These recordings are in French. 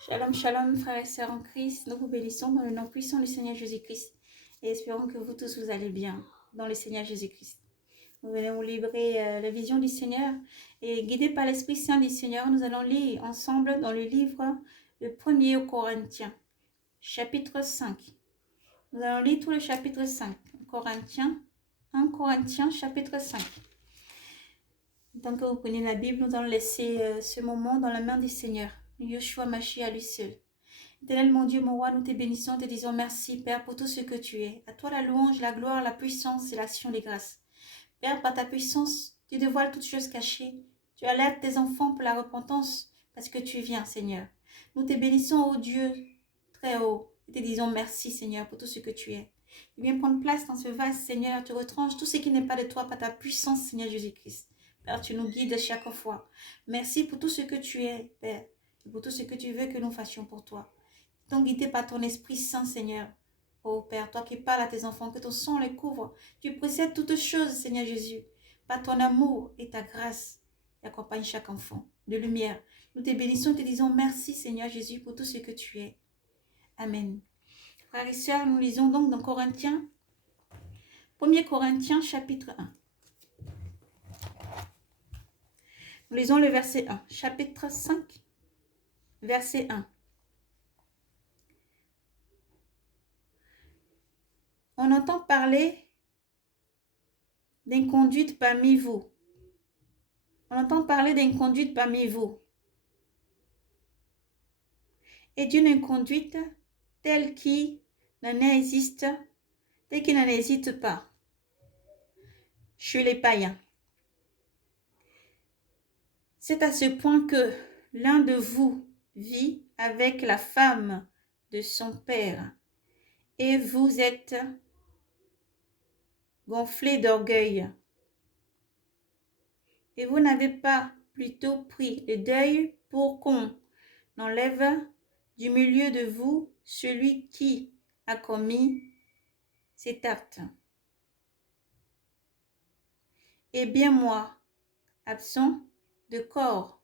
Shalom, shalom, frères et sœurs en Christ. Nous vous bénissons dans le nom puissant du Seigneur Jésus-Christ et espérons que vous tous vous allez bien dans le Seigneur Jésus-Christ. Nous allons livrer la vision du Seigneur et guidés par l'Esprit Saint du Seigneur, nous allons lire ensemble dans le livre le 1er aux Corinthiens, chapitre 5. Nous allons lire tout le chapitre 5, Corinthiens, 1 Corinthiens, chapitre 5. Tant que vous prenez la Bible, nous allons laisser ce moment dans la main du Seigneur. Yeshua Mashiach à lui seul. Éternel mon Dieu, mon roi, nous te bénissons, te disons merci, Père, pour tout ce que tu es. À toi la louange, la gloire, la puissance et l'action des grâces. Père, par ta puissance, tu dévoiles toutes choses cachées. Tu alertes tes enfants pour la repentance, parce que tu viens, Seigneur. Nous te bénissons, ô Dieu, très haut, et te disons merci, Seigneur, pour tout ce que tu es. Viens prendre place dans ce vase, Seigneur, tu retranches tout ce qui n'est pas de toi par ta puissance, Seigneur Jésus-Christ. Père, tu nous guides chaque fois. Merci pour tout ce que tu es, Père, et pour tout ce que tu veux que nous fassions pour toi. Donc guidé par ton Esprit Saint, Seigneur. Oh Père, toi qui parles à tes enfants, que ton sang les couvre. Tu précèdes toutes choses, Seigneur Jésus, par ton amour et ta grâce. Et accompagne chaque enfant de lumière. Nous te bénissons et te disons merci, Seigneur Jésus, pour tout ce que tu es. Amen. Frères et sœurs, nous lisons donc dans Corinthiens, 1er Corinthiens, chapitre 1. Nous lisons le verset 1. Chapitre 5, verset 1. On entend parler d'inconduite parmi vous. On entend parler d'inconduite parmi vous. Et d'une inconduite telle qui n'en existe, telle qui n'en existe pas chez les païens. C'est à ce point que l'un de vous vit avec la femme de son père et vous êtes gonflé d'orgueil. Et vous n'avez pas plutôt pris le deuil pour qu'on enlève du milieu de vous celui qui a commis cet acte. Eh bien moi, absent de corps,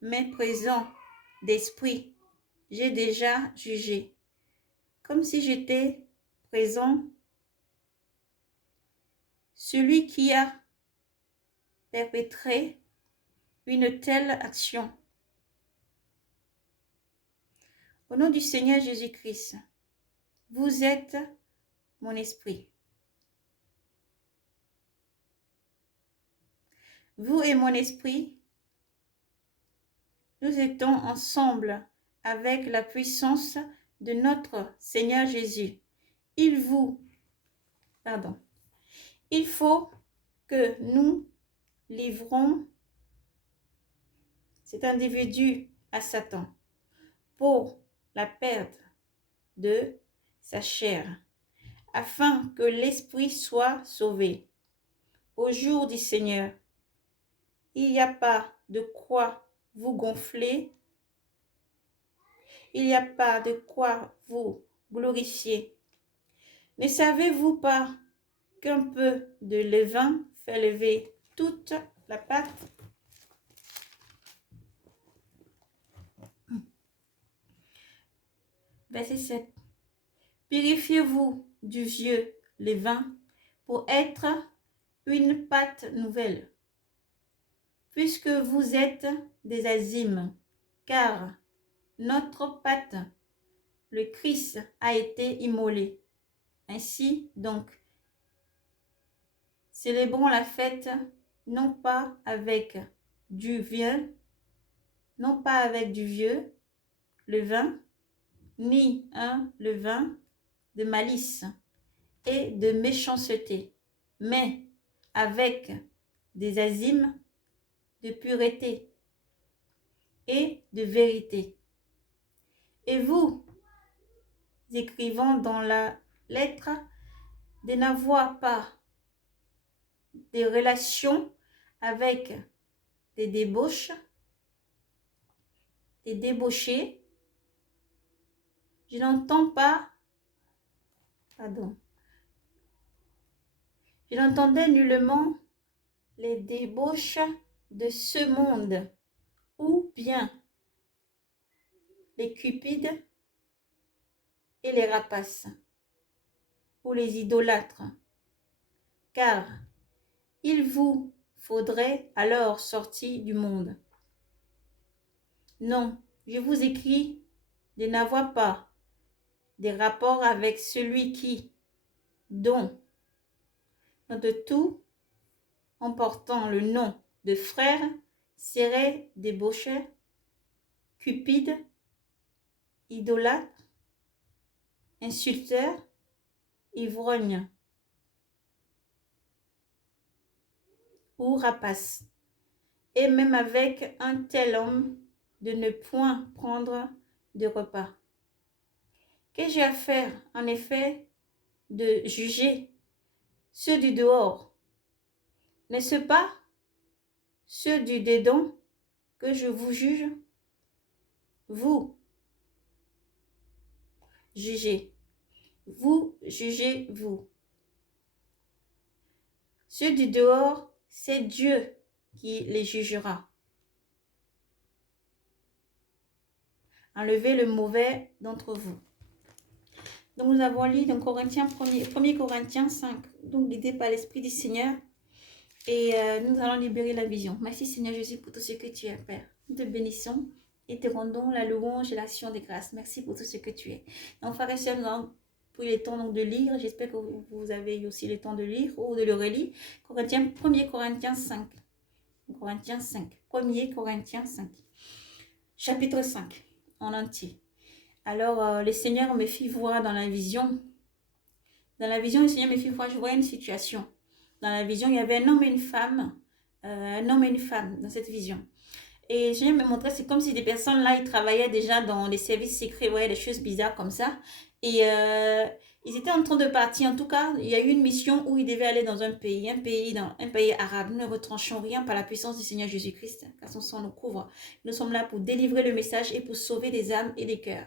mais présent d'esprit, j'ai déjà jugé, comme si j'étais présent, celui qui a perpétré une telle action. Au nom du Seigneur Jésus-Christ, vous êtes mon esprit. Vous et mon esprit, nous étions ensemble avec la puissance de notre Seigneur Jésus. Il faut que nous livrons cet individu à Satan pour la perte de sa chair, afin que l'esprit soit sauvé. Au jour du Seigneur, il n'y a pas de quoi vous gonfler, il n'y a pas de quoi vous glorifier. Ne savez-vous pas qu'un peu de levain fait lever toute la pâte? Verset 7. Purifiez-vous du vieux levain pour être une pâte nouvelle, puisque vous êtes des azimes, car notre pâte, le Christ, a été immolé. Ainsi donc, célébrons la fête non pas avec du vieux levain, ni un levain de malice et de méchanceté, mais avec des azimes de pureté et de vérité. Et vous, écrivant dans la lettre, de n'avoir pas des relations avec des débauchés. Je n'entendais nullement les débauches de ce monde, ou bien les cupides et les rapaces, ou les idolâtres, car il vous faudrait alors sortir du monde. Non, je vous écris de n'avoir pas des rapports avec celui qui, dont, de tout, en portant le nom de frère, serait débauché, cupide, idolâtre, insulteur, ivrogne ou rapace, et même avec un tel homme de ne point prendre de repas. Qu'ai-je à faire, en effet, de juger ceux du dehors? N'est-ce pas ceux du dedans que je vous juge? Vous jugez, vous jugez vous. Ceux du dehors, c'est Dieu qui les jugera. Enlevez le mauvais d'entre vous. Donc nous avons lu dans Corinthiens 1er Corinthiens 5, donc guidé par l'Esprit du Seigneur. Et nous allons libérer la vision. Merci Seigneur Jésus pour tout ce que tu es, Père. Nous te bénissons et te rendons la louange et l'action des grâces. Merci pour tout ce que tu es. Donc frères et sœurs, nous avons pris le temps de lire. J'espère que vous avez eu aussi le temps de lire ou de le relire. 1er Corinthiens 5. Corinthiens 5. 1er Corinthiens 5. Chapitre 5 en entier. Alors le Seigneur me fit voir dans la vision. Dans la vision, le Seigneur me fit voir, je voyais une situation. Dans la vision, il y avait un homme et une femme dans cette vision. Et le Seigneur me montrait, c'est comme si des personnes là, ils travaillaient déjà dans les services secrets, ouais, des choses bizarres comme ça. Et ils étaient en train de partir. En tout cas, il y a eu une mission où ils devaient aller dans un pays arabe. Nous ne retranchons rien par la puissance du Seigneur Jésus-Christ, car son sang nous couvre. Nous sommes là pour délivrer le message et pour sauver des âmes et des cœurs.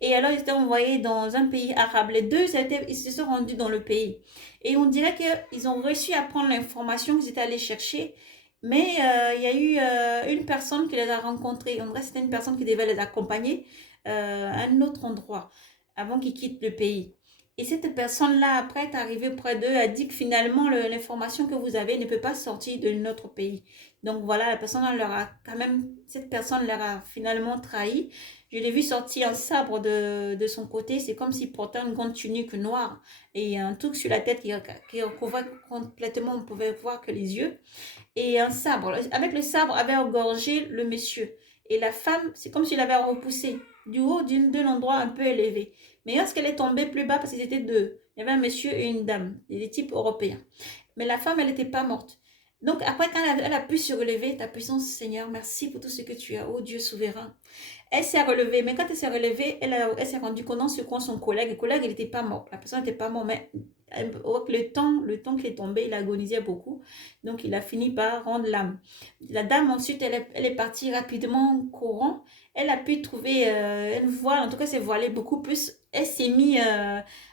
Et alors, ils étaient envoyés dans un pays arabe. Les deux, ils se sont rendus dans le pays. Et on dirait qu'ils ont réussi à prendre l'information qu'ils étaient allés chercher. Mais il y a eu une personne qui les a rencontrés. On dirait que c'était une personne qui devait les accompagner à un autre endroit avant qu'ils quittent le pays. Et cette personne-là, après être arrivée près d'eux, a dit que finalement, l'information que vous avez ne peut pas sortir de notre pays. Donc voilà, cette personne leur a finalement trahi. Je l'ai vu sortir un sabre de son côté. C'est comme s'il portait une grande tunique noire et un truc sur la tête qui recouvrait complètement, on ne pouvait voir que les yeux. Et un sabre. Avec le sabre, avait engorgé le monsieur. Et la femme, c'est comme s'il l'avait repoussé du haut d'un endroit un peu élevé. Mais lorsqu'elle est tombée plus bas, parce qu'ils étaient deux, il y avait un monsieur et une dame, des types européens. Mais la femme, elle n'était pas morte. Donc après, quand elle a pu se relever, ta puissance, Seigneur, merci pour tout ce que tu as, oh Dieu souverain. Elle s'est relevée, mais quand elle s'est relevée, elle s'est rendue compte dans ce coin son collègue. Le collègue, il n'était pas mort. La personne n'était pas morte, mais le temps qu'il est tombé, il agonisait beaucoup. Donc, il a fini par rendre l'âme. La dame, ensuite, elle est partie rapidement en courant. Elle a pu trouver une voile, en tout cas, s'est voilée beaucoup plus. Elle s'est mise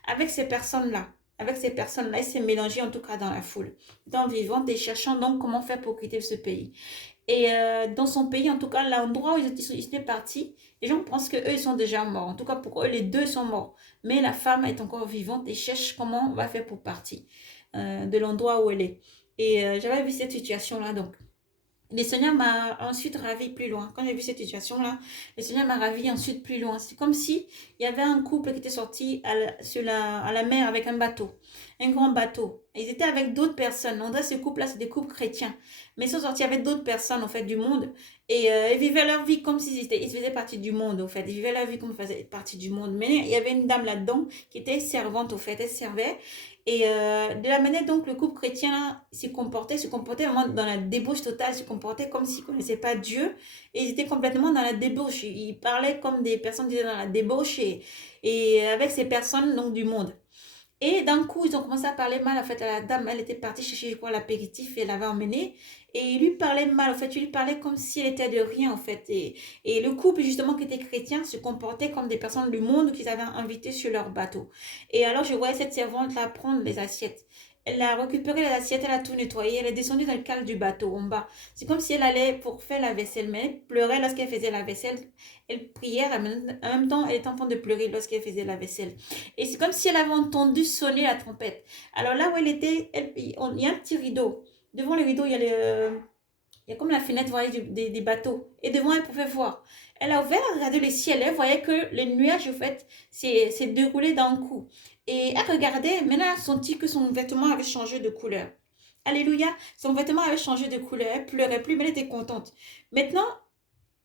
avec ces personnes-là. Elle s'est mélangée en tout cas dans la foule, dans le vivant, et cherchant donc comment faire pour quitter ce pays. Et dans son pays, en tout cas, l'endroit où ils étaient partis, les gens pensent qu'eux, ils sont déjà morts. En tout cas, pour eux, les deux sont morts. Mais la femme est encore vivante et cherche comment on va faire pour partir de l'endroit où elle est. Et j'avais vu cette situation-là, donc. Le Seigneur m'a ensuite ravi plus loin. Quand j'ai vu cette situation-là, le Seigneur m'a ravi ensuite plus loin. C'est comme si il y avait un couple qui était sorti à la mer avec un bateau, un grand bateau. Et ils étaient avec d'autres personnes. On dirait que ce couple-là, c'est des couples chrétiens. Mais ils sont sortis avec d'autres personnes, en fait, du monde. Et ils vivaient leur vie comme s'ils faisaient partie du monde, en fait. Ils vivaient leur vie comme ils faisaient partie du monde. Mais il y avait une dame là-dedans qui était servante, en fait. Elle servait. Et de la manière dont le couple chrétien là, se comportait vraiment dans la débauche totale, se comportait comme s'ils ne connaissaient pas Dieu. Et ils étaient complètement dans la débauche. Ils parlaient comme des personnes qui étaient dans la débauche et avec ces personnes donc, du monde. Et d'un coup, ils ont commencé à parler mal en fait à la dame. Elle était partie chercher, je crois, l'apéritif et elle l'avait emmenée. Et il lui parlait mal, en fait. Il lui parlait comme s'il était de rien, en fait. Et le couple, justement, qui était chrétien, se comportait comme des personnes du monde qu'ils avaient invitées sur leur bateau. Et alors, je voyais cette servante-là prendre les assiettes. Elle a récupéré les assiettes, elle a tout nettoyé, elle est descendue dans le cale du bateau en bas. C'est comme si elle allait pour faire la vaisselle, mais elle pleurait lorsqu'elle faisait la vaisselle. Elle priait, en même temps, elle était en train de pleurer lorsqu'elle faisait la vaisselle. Et c'est comme si elle avait entendu sonner la trompette. Alors là où elle était, il y a un petit rideau. Devant le rideau, il y a comme la fenêtre, voyez, des bateaux. Et devant, elle pouvait voir. Elle a ouvert, elle regardait le ciel. Elle voyait que les nuages, en fait, s'est déroulé d'un coup. Et elle regardait. Maintenant, elle a senti que son vêtement avait changé de couleur. Alléluia. Son vêtement avait changé de couleur. Elle pleurait plus, mais elle était contente. Maintenant,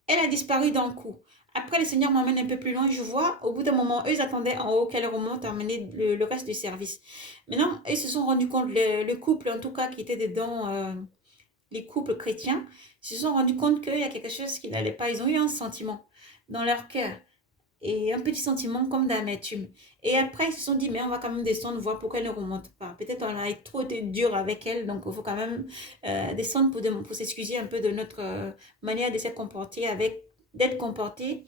elle a disparu d'un coup. Après, le Seigneur m'emmène un peu plus loin. Je vois, au bout d'un moment, eux, ils attendaient en haut qu'elle remonte à mener le reste du service. Maintenant, ils se sont rendus compte, le couple, en tout cas, qui était dedans, les couples chrétiens, se sont rendus compte qu'il y a quelque chose qui n'allait pas. Ils ont eu un sentiment dans leur cœur et un petit sentiment comme d'amertume. Et après, ils se sont dit, mais on va quand même descendre, voir pourquoi elle ne remonte pas. Peut-être on a trop été dur avec elle, donc il faut quand même descendre pour s'excuser un peu de notre manière de se comporter d'être comporté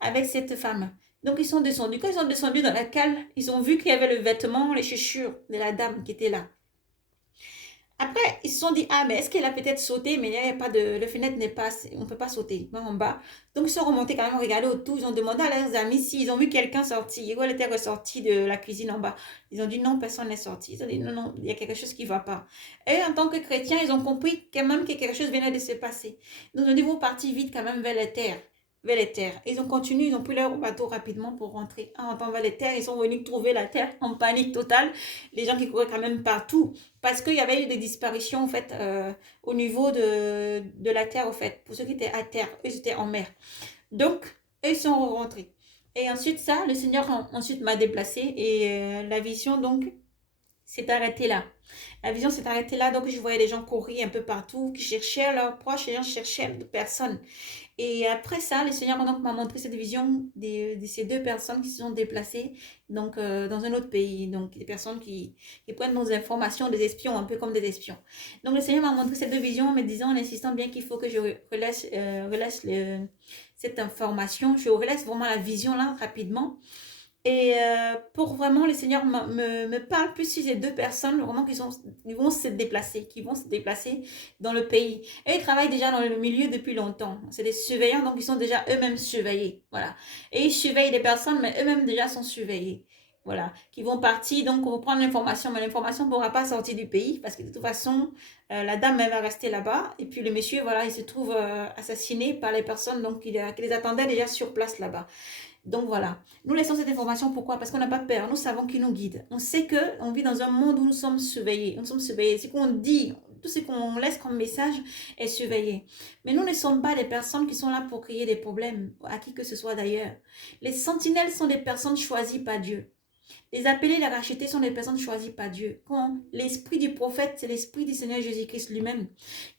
avec cette femme. Donc ils sont descendus. Quand ils sont descendus dans la cale, ils ont vu qu'il y avait le vêtement, les chaussures de la dame qui était là. Après, ils se sont dit, ah, mais est-ce qu'elle a peut-être sauté, mais il n'y a pas de, le fenêtre n'est pas, on ne peut pas sauter, même en bas. Donc, ils sont remontés quand même, regardé autour, ils ont demandé à leurs amis s'ils ont vu quelqu'un sortir, ou elle était ressortie de la cuisine en bas. Ils ont dit, non, personne n'est sorti. Ils ont dit, non, non, il y a quelque chose qui ne va pas. Et en tant que chrétiens, ils ont compris quand même que quelque chose venait de se passer. Donc, ils ont dit, vous partez vite quand même vers les terres. Vers les terres. Ils ont continué, ils ont pris leur bateau rapidement pour rentrer. En rentrant vers les terres, ils sont venus trouver la terre en panique totale. Les gens qui couraient quand même partout parce qu'il y avait eu des disparitions en fait au niveau de la terre en fait. Pour ceux qui étaient à terre, eux étaient en mer. Donc, eux ils sont rentrés. Et ensuite ça, le Seigneur ensuite m'a déplacé et la vision donc s'est arrêtée là. La vision s'est arrêtée là, donc je voyais des gens courir un peu partout, qui cherchaient leurs proches, les gens cherchaient personne. Et après ça, le Seigneur donc m'a montré cette vision de ces deux personnes qui se sont déplacées donc, dans un autre pays. Donc, des personnes qui prennent nos informations, des espions, un peu comme des espions. Donc, le Seigneur m'a montré ces deux visions en me disant, en insistant bien qu'il faut que je relaisse cette information. Je relaisse vraiment la vision là rapidement. Et pour vraiment, le Seigneur me parle plus sur ces deux personnes, vraiment qui vont se déplacer dans le pays. Et ils travaillent déjà dans le milieu depuis longtemps. C'est des surveillants, donc ils sont déjà eux-mêmes surveillés. Voilà. Et ils surveillent des personnes, mais eux-mêmes déjà sont surveillés. Voilà. Qui vont partir, donc pour prendre l'information, mais l'information ne pourra pas sortir du pays, parce que de toute façon, la dame, elle va rester là-bas. Et puis le monsieur, voilà, il se trouve assassiné par les personnes donc, qui les attendaient déjà sur place là-bas. Donc voilà, nous laissons cette information, pourquoi? Parce qu'on n'a pas peur, nous savons qui nous guide. On sait qu'on vit dans un monde où nous sommes surveillés. Nous sommes surveillés. Ce qu'on dit, tout ce qu'on laisse comme message est surveillé. Mais nous ne sommes pas des personnes qui sont là pour créer des problèmes, à qui que ce soit d'ailleurs. Les sentinelles sont des personnes choisies par Dieu. Les appelés, les rachetés sont des personnes choisies par Dieu. Quand l'esprit du prophète, c'est l'esprit du Seigneur Jésus-Christ lui-même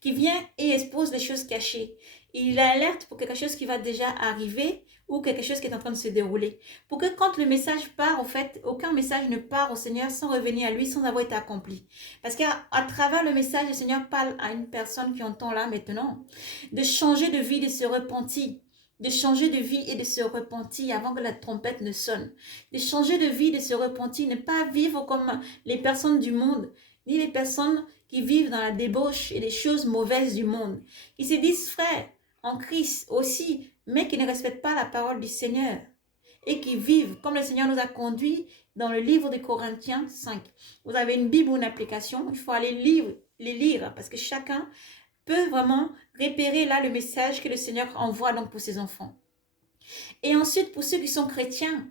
qui vient et expose les choses cachées. Il alerte pour quelque chose qui va déjà arriver ou quelque chose qui est en train de se dérouler. Pour que quand le message part, en fait, aucun message ne part au Seigneur sans revenir à lui, sans avoir été accompli. Parce qu'à travers le message, le Seigneur parle à une personne qui entend là maintenant de changer de vie, de se repentir. De changer de vie et de se repentir avant que la trompette ne sonne. De changer de vie, de se repentir, ne pas vivre comme les personnes du monde, ni les personnes qui vivent dans la débauche et les choses mauvaises du monde, qui se disent frères en Christ aussi, mais qui ne respectent pas la parole du Seigneur et qui vivent comme le Seigneur nous a conduits dans le livre de Corinthiens 5. Vous avez une Bible ou une application, il faut aller les lire parce que chacun peut vraiment repérer là le message que le Seigneur envoie donc pour ses enfants. Et ensuite, pour ceux qui sont chrétiens,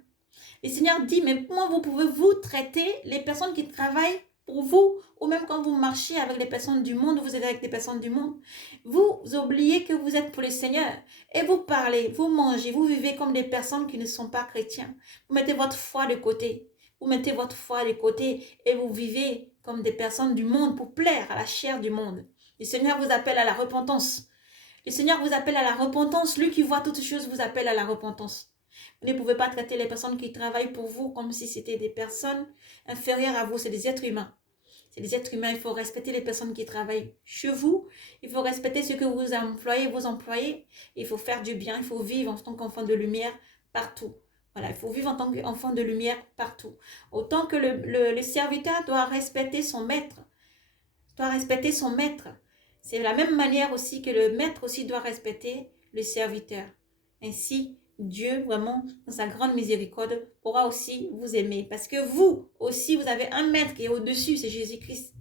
le Seigneur dit, mais comment vous pouvez-vous traiter les personnes qui travaillent pour vous, ou même quand vous marchez avec les personnes du monde, vous êtes avec des personnes du monde, vous oubliez que vous êtes pour le Seigneur, et vous parlez, vous mangez, vous vivez comme des personnes qui ne sont pas chrétiens. Vous mettez votre foi de côté, vous mettez votre foi de côté, et vous vivez comme des personnes du monde pour plaire à la chair du monde. Le Seigneur vous appelle à la repentance. Le Seigneur vous appelle à la repentance. Lui qui voit toutes choses vous appelle à la repentance. Vous ne pouvez pas traiter les personnes qui travaillent pour vous comme si c'était des personnes inférieures à vous. C'est des êtres humains. C'est des êtres humains. Il faut respecter les personnes qui travaillent chez vous. Il faut respecter ce que vous employez, vos employés. Il faut faire du bien. Il faut vivre en tant qu'enfant de lumière partout. Voilà, il faut vivre en tant qu'enfant de lumière partout. Autant que le serviteur doit respecter son maître. Doit respecter son maître. C'est de la même manière aussi que le maître aussi doit respecter le serviteur. Ainsi, Dieu, vraiment, dans sa grande miséricorde, pourra aussi vous aimer. Parce que vous aussi, vous avez un maître qui est au-dessus, c'est Jésus-Christ.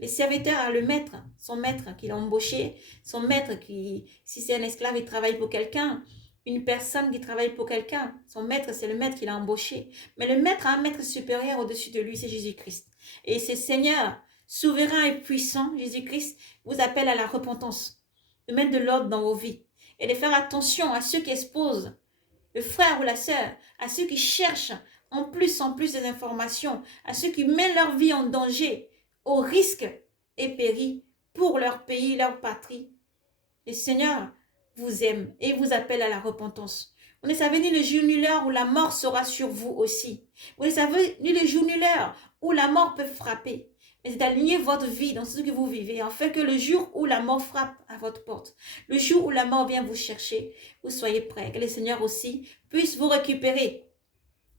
Le serviteur a le maître, son maître qui l'a embauché, son maître qui, si c'est un esclave, il travaille pour quelqu'un. Une personne qui travaille pour quelqu'un, son maître, c'est le maître qui l'a embauché. Mais le maître a un maître supérieur au-dessus de lui, c'est Jésus-Christ. Et c'est Seigneur, souverain et puissant, Jésus-Christ, vous appelle à la repentance, de mettre de l'ordre dans vos vies et de faire attention à ceux qui exposent le frère ou la sœur, à ceux qui cherchent en plus des informations, à ceux qui mettent leur vie en danger, au risque et péril pour leur pays, leur patrie. Le Seigneur vous aime et vous appelle à la repentance. Vous ne savez ni le jour ni l'heure où la mort sera sur vous aussi. Vous ne savez ni le jour ni l'heure où la mort peut frapper. Mais c'est d'aligner votre vie dans ce que vous vivez, afin que le jour où la mort frappe à votre porte, le jour où la mort vient vous chercher, vous soyez prêts, que le Seigneur aussi puisse vous récupérer.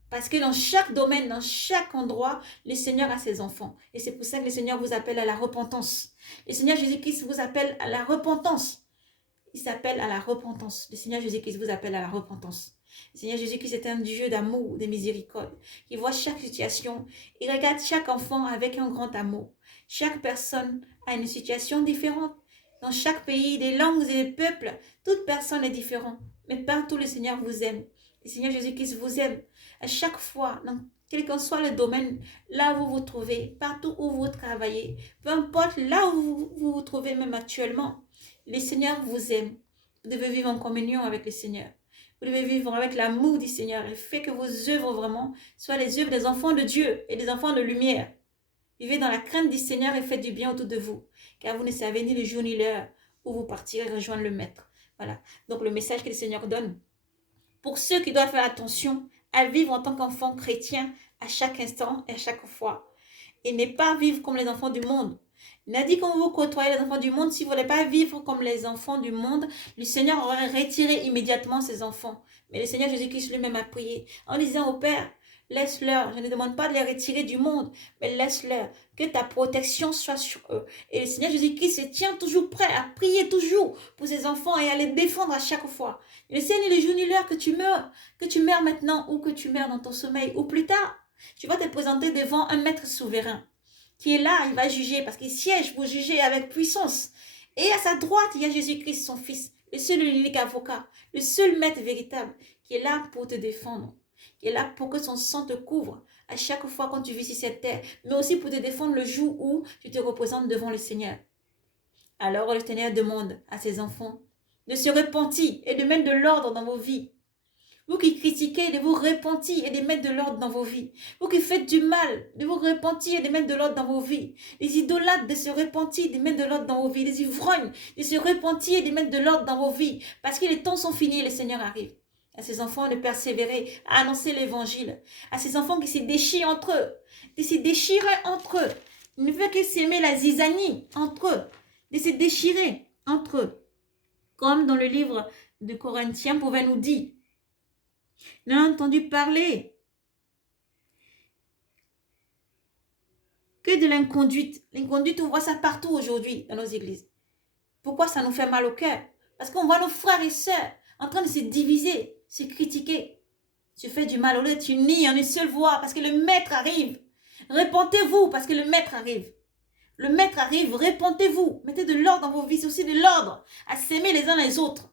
Parce que dans chaque domaine, dans chaque endroit, le Seigneur a ses enfants. Et c'est pour ça que le Seigneur vous appelle à la repentance. Le Seigneur Jésus-Christ vous appelle à la repentance. Il s'appelle à la repentance. Le Seigneur Jésus-Christ vous appelle à la repentance. Le Seigneur Jésus-Christ est un Dieu d'amour, de miséricorde. Il voit chaque situation. Il regarde chaque enfant avec un grand amour. Chaque personne a une situation différente. Dans chaque pays, des langues et des peuples, toute personne est différente. Mais partout, le Seigneur vous aime. Le Seigneur Jésus-Christ vous aime. À chaque fois, dans quel que soit le domaine, là où vous vous trouvez, partout où vous travaillez, peu importe là où vous vous trouvez même actuellement, le Seigneur vous aime. Vous devez vivre en communion avec le Seigneur. Vous devez vivre avec l'amour du Seigneur et fait que vos œuvres vraiment soient les œuvres des enfants de Dieu et des enfants de lumière. Vivez dans la crainte du Seigneur et faites du bien autour de vous, car vous ne savez ni le jour ni l'heure où vous partirez rejoindre le Maître. Voilà. Donc le message que le Seigneur donne pour ceux qui doivent faire attention à vivre en tant qu'enfants chrétiens à chaque instant et à chaque fois. Et ne pas vivre comme les enfants du monde. Il a dit quand vous côtoyez les enfants du monde, si vous ne voulez pas vivre comme les enfants du monde, le Seigneur aurait retiré immédiatement ses enfants. Mais le Seigneur Jésus-Christ lui-même a prié en disant au Père, laisse-leur, je ne demande pas de les retirer du monde, mais laisse-leur, que ta protection soit sur eux. Et le Seigneur Jésus-Christ se tient toujours prêt à prier toujours pour ses enfants et à les défendre à chaque fois. Il ne sait ni le jour ni l'heure que tu meurs maintenant ou que tu meurs dans ton sommeil ou plus tard. Tu vas te présenter devant un maître souverain qui est là, il va juger parce qu'il siège pour juger avec puissance. Et à sa droite, il y a Jésus-Christ, son Fils, le seul et l'unique avocat, le seul maître véritable qui est là pour te défendre, qui est là pour que son sang te couvre à chaque fois quand tu vis sur cette terre, mais aussi pour te défendre le jour où tu te représentes devant le Seigneur. Alors le Seigneur demande à ses enfants de se repentir et de mettre de l'ordre dans vos vies. Vous qui critiquez, de vous repentir et de mettre de l'ordre dans vos vies. Vous qui faites du mal, de vous repentir et de mettre de l'ordre dans vos vies. Les idolâtres, de se repentir et de mettre de l'ordre dans vos vies. Les ivrognes, de se repentir et de mettre de l'ordre dans vos vies. Parce que les temps sont finis et le Seigneur arrive. À ces enfants de persévérer, à annoncer l'évangile. À ces enfants qui se déchirent entre eux. De se déchirer entre eux. Ils ne veulent que s'aimer la zizanie entre eux. De se déchirer entre eux. Comme dans le livre de Corinthiens pouvait nous dire. On a entendu parler que de l'inconduite. L'inconduite, on voit ça partout aujourd'hui dans nos églises. Pourquoi ça nous fait mal au cœur? Parce qu'on voit nos frères et sœurs en train de se diviser, se critiquer, se faire du mal. Au lieu d'être unis en une seule voix parce que le Maître arrive. Répentez-vous parce que le Maître arrive. Le Maître arrive, répentez-vous. Mettez de l'ordre dans vos vies, c'est aussi de l'ordre à s'aimer les uns les autres.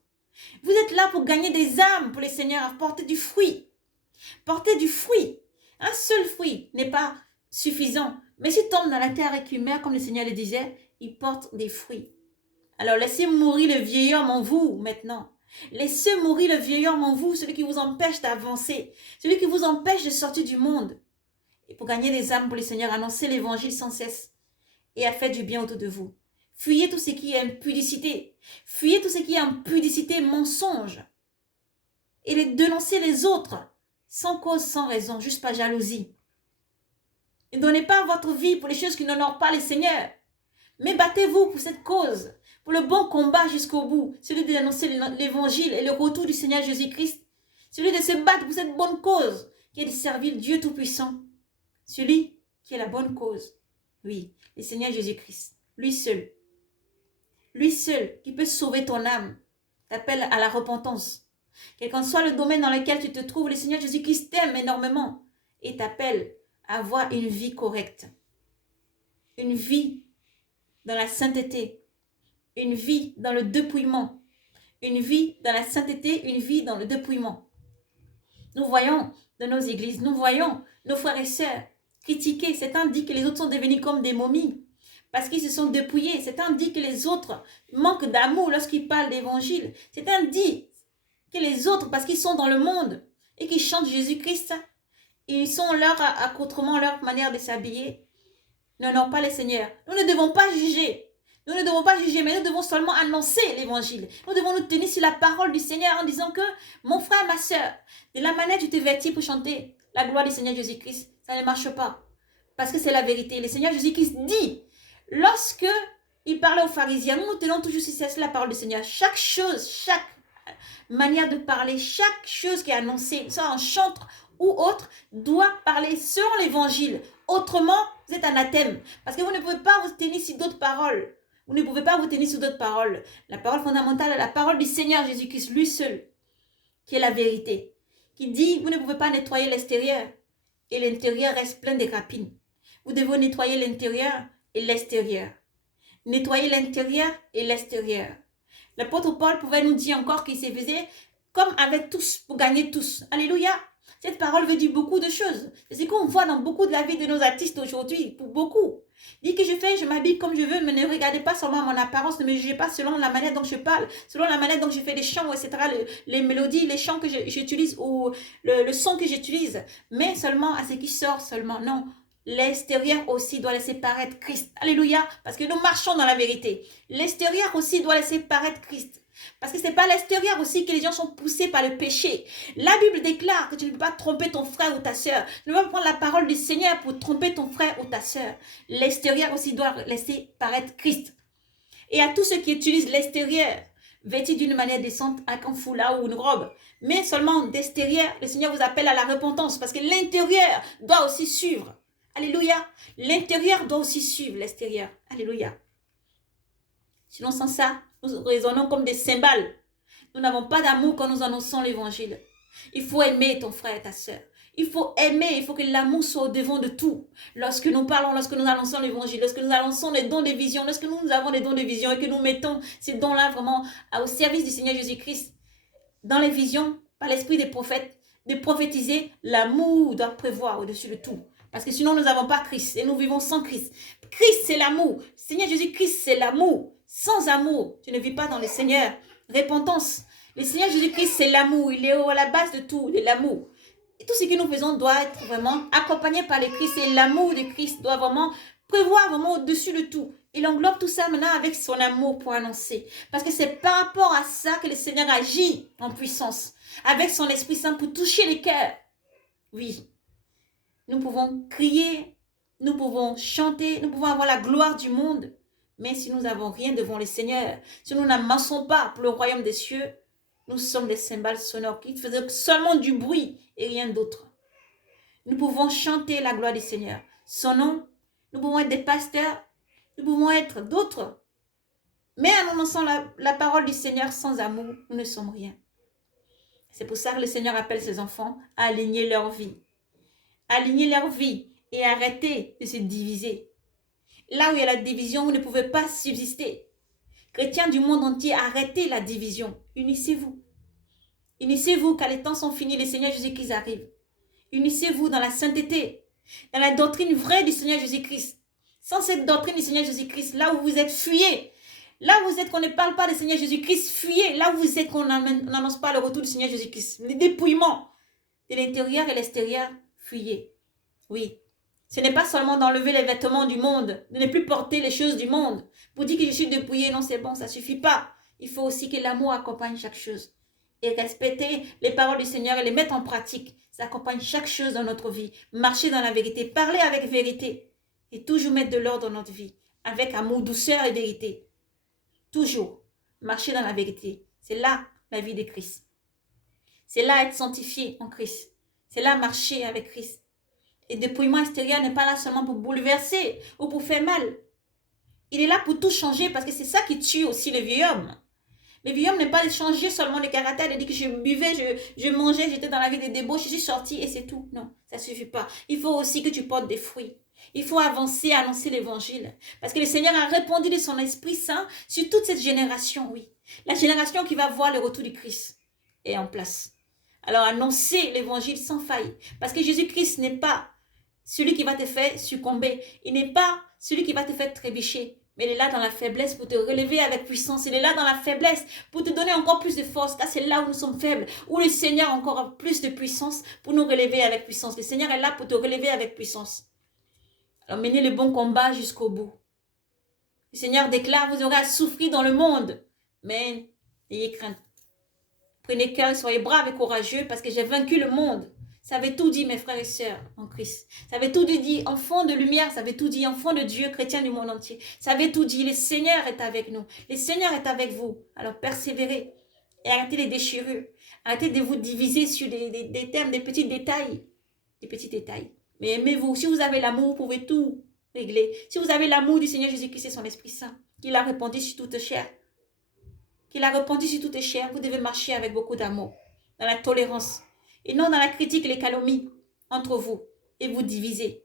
Vous êtes là pour gagner des âmes pour les seigneurs, à porter du fruit. Porter du fruit. Un seul fruit n'est pas suffisant. Mais si tombe dans la terre écumère, comme le Seigneur le disait, il porte des fruits. Alors laissez mourir le vieil homme en vous maintenant. Laissez mourir le vieil homme en vous, celui qui vous empêche d'avancer, celui qui vous empêche de sortir du monde. Et pour gagner des âmes pour le Seigneur, annoncez l'évangile sans cesse et à faire du bien autour de vous. Fuyez tout ce qui est impudicité. Fuyez tout ce qui est impudicité, mensonge. Et dénoncez les autres, sans cause, sans raison, juste par jalousie. Ne donnez pas votre vie pour les choses qui n'honorent pas le Seigneur. Mais battez-vous pour cette cause, pour le bon combat jusqu'au bout, celui d'annoncer l'évangile et le retour du Seigneur Jésus-Christ. celui de se battre pour cette bonne cause, qui est de servir Dieu Tout-Puissant, celui qui est la bonne cause. Oui, le Seigneur Jésus-Christ, lui seul qui peut sauver ton âme, t'appelle à la repentance. Quel qu'en soit le domaine dans lequel tu te trouves, le Seigneur Jésus-Christ t'aime énormément et t'appelle à avoir une vie correcte, une vie dans la sainteté, une vie dans le dépouillement, une vie dans la sainteté, une vie dans le dépouillement. Nous voyons dans nos églises, nous voyons nos frères et sœurs critiquer. Certains disent que les autres sont devenus comme des momies parce qu'ils se sont dépouillés. Certains disent que les autres manquent d'amour lorsqu'ils parlent d'évangile. Certains disent que les autres, parce qu'ils sont dans le monde et qu'ils chantent Jésus-Christ, ils sont leur accoutrement, leur manière de s'habiller. Non, pas les seigneurs. Nous ne devons pas juger. Nous ne devons pas juger, mais nous devons seulement annoncer l'évangile. Nous devons nous tenir sur la parole du Seigneur en disant que, mon frère, ma soeur, de la manière tu te vêtis pour chanter la gloire du Seigneur Jésus-Christ, ça ne marche pas. Parce que c'est la vérité. Le Seigneur Jésus-Christ dit, lorsque il parlait aux pharisiens, nous nous tenons toujours sur la parole du Seigneur. Chaque chose, chaque manière de parler, chaque chose qui est annoncée, soit en chante ou autre, doit parler selon l'évangile. Autrement, vous êtes anathème. Parce que vous ne pouvez pas vous tenir sur d'autres paroles. Vous ne pouvez pas vous tenir sur d'autres paroles. La parole fondamentale est la parole du Seigneur Jésus-Christ, lui seul, qui est la vérité. Qui dit, vous ne pouvez pas nettoyer l'extérieur. Et l'intérieur reste plein de rapines. Vous devez nettoyer l'intérieur et l'extérieur. Nettoyer l'intérieur et l'extérieur. L'apôtre Paul pouvait nous dire encore qu'il se faisait comme avec tous, pour gagner tous. Alléluia. Cette parole veut dire beaucoup de choses. C'est ce qu'on voit dans beaucoup de la vie de nos artistes aujourd'hui, pour beaucoup. Dit que je m'habille comme je veux, mais ne regardez pas seulement mon apparence, ne me jugez pas selon la manière dont je parle, selon la manière dont je fais des chants, etc., les mélodies, les chants que j'utilise ou le son que j'utilise, mais seulement à ce qui sort seulement. Non, l'extérieur aussi doit laisser paraître Christ. Alléluia, parce que nous marchons dans la vérité. L'extérieur aussi doit laisser paraître Christ. Parce que ce n'est pas à l'extérieur aussi que les gens sont poussés par le péché. La Bible déclare que tu ne peux pas tromper ton frère ou ta sœur. Tu ne peux pas prendre la parole du Seigneur pour tromper ton frère ou ta sœur. L'extérieur aussi doit laisser paraître Christ. Et à tous ceux qui utilisent l'extérieur, vêtus d'une manière décente, avec un foulard ou une robe, mais seulement d'extérieur, le Seigneur vous appelle à la repentance parce que l'intérieur doit aussi suivre. Alléluia. L'intérieur doit aussi suivre l'extérieur. Alléluia. Sinon, sans ça, nous raisonnons comme des cymbales. Nous n'avons pas d'amour quand nous annonçons l'évangile. Il faut aimer ton frère et ta sœur. Il faut aimer, il faut que l'amour soit au devant de tout. Lorsque nous parlons, lorsque nous annonçons l'évangile, lorsque nous annonçons les dons de vision, lorsque nous avons des dons de vision et que nous mettons ces dons-là vraiment au service du Seigneur Jésus-Christ, dans les visions, par l'esprit des prophètes, de prophétiser, l'amour doit prévoir au-dessus de tout. Parce que sinon, nous n'avons pas Christ et nous vivons sans Christ. Christ, c'est l'amour. Seigneur Jésus-Christ, c'est l'amour. Sans amour, tu ne vis pas dans le Seigneur. Repentance. Le Seigneur Jésus-Christ, c'est l'amour. Il est à la base de tout, de l'amour. Et tout ce que nous faisons doit être vraiment accompagné par le Christ. Et l'amour de Christ doit vraiment prévoir vraiment au-dessus de tout. Il englobe tout ça maintenant avec son amour pour annoncer. Parce que c'est par rapport à ça que le Seigneur agit en puissance. Avec son Esprit Saint pour toucher les cœurs. Oui. Nous pouvons crier, nous pouvons chanter, nous pouvons avoir la gloire du monde. Mais si nous n'avons rien devant le Seigneur, si nous n'amassons pas pour le royaume des cieux, nous sommes des cymbales sonores qui faisaient seulement du bruit et rien d'autre. Nous pouvons chanter la gloire du Seigneur. Son nom, nous pouvons être des pasteurs, nous pouvons être d'autres. Mais en annonçant la parole du Seigneur sans amour, nous ne sommes rien. C'est pour ça que le Seigneur appelle ses enfants à aligner leur vie. Aligner leur vie et arrêter de se diviser. Là où il y a la division, vous ne pouvez pas subsister. Chrétiens du monde entier, arrêtez la division. Unissez-vous. Unissez-vous car les temps sont finis, le Seigneur Jésus-Christ arrive. Unissez-vous dans la sainteté, dans la doctrine vraie du Seigneur Jésus-Christ. Sans cette doctrine du Seigneur Jésus-Christ, là où vous êtes, fuyez. Là où vous êtes, qu'on ne parle pas du Seigneur Jésus-Christ, fuyez. Là où vous êtes, qu'on n'annonce pas le retour du Seigneur Jésus-Christ. Le dépouillement de l'intérieur et l'extérieur, fuyez. Oui. Ce n'est pas seulement d'enlever les vêtements du monde, de ne plus porter les choses du monde. Pour dire que je suis dépouillé, non, c'est bon, ça ne suffit pas. Il faut aussi que l'amour accompagne chaque chose. Et respecter les paroles du Seigneur et les mettre en pratique. Ça accompagne chaque chose dans notre vie. Marcher dans la vérité, parler avec vérité. Et toujours mettre de l'ordre dans notre vie. Avec amour, douceur et vérité. Toujours marcher dans la vérité. C'est là la vie de Christ. C'est là être sanctifié en Christ. C'est là marcher avec Christ. Et le dépouillement extérieur n'est pas là seulement pour bouleverser ou pour faire mal. Il est là pour tout changer parce que c'est ça qui tue aussi le vieil homme. Le vieil homme n'est pas de changer seulement le caractère, de dire que je buvais, je mangeais, j'étais dans la vie des débauches, je suis sortie et c'est tout. Non, ça ne suffit pas. Il faut aussi que tu portes des fruits. Il faut avancer, annoncer l'évangile. Parce que le Seigneur a répandu de son Esprit Saint sur toute cette génération, oui. La génération qui va voir le retour du Christ est en place. Alors annoncer l'évangile sans faille. Parce que Jésus-Christ n'est pas celui qui va te faire succomber. Il n'est pas celui qui va te faire trébucher. Mais il est là dans la faiblesse pour te relever avec puissance. Il est là dans la faiblesse pour te donner encore plus de force. Car c'est là où nous sommes faibles. Où le Seigneur a encore plus de puissance pour nous relever avec puissance. Le Seigneur est là pour te relever avec puissance. Alors menez le bon combat jusqu'au bout. Le Seigneur déclare, vous aurez à souffrir dans le monde. Mais n'ayez crainte. Prenez cœur, soyez braves et courageux parce que j'ai vaincu le monde. Ça avait tout dit, mes frères et sœurs en Christ. Ça avait tout dit, enfants de lumière. Ça avait tout dit, enfants de Dieu, chrétiens du monde entier. Ça avait tout dit, le Seigneur est avec nous. Le Seigneur est avec vous. Alors persévérez et arrêtez les déchirures. Arrêtez de vous diviser sur des termes, des petits détails. Des petits détails. Mais aimez-vous. Si vous avez l'amour, vous pouvez tout régler. Si vous avez l'amour du Seigneur Jésus-Christ et son Esprit Saint, qu'il a répandu sur toute chair, qu'il a répandu sur toute chair, vous devez marcher avec beaucoup d'amour, dans la tolérance, et non dans la critique et les calomnies entre vous, et vous diviser.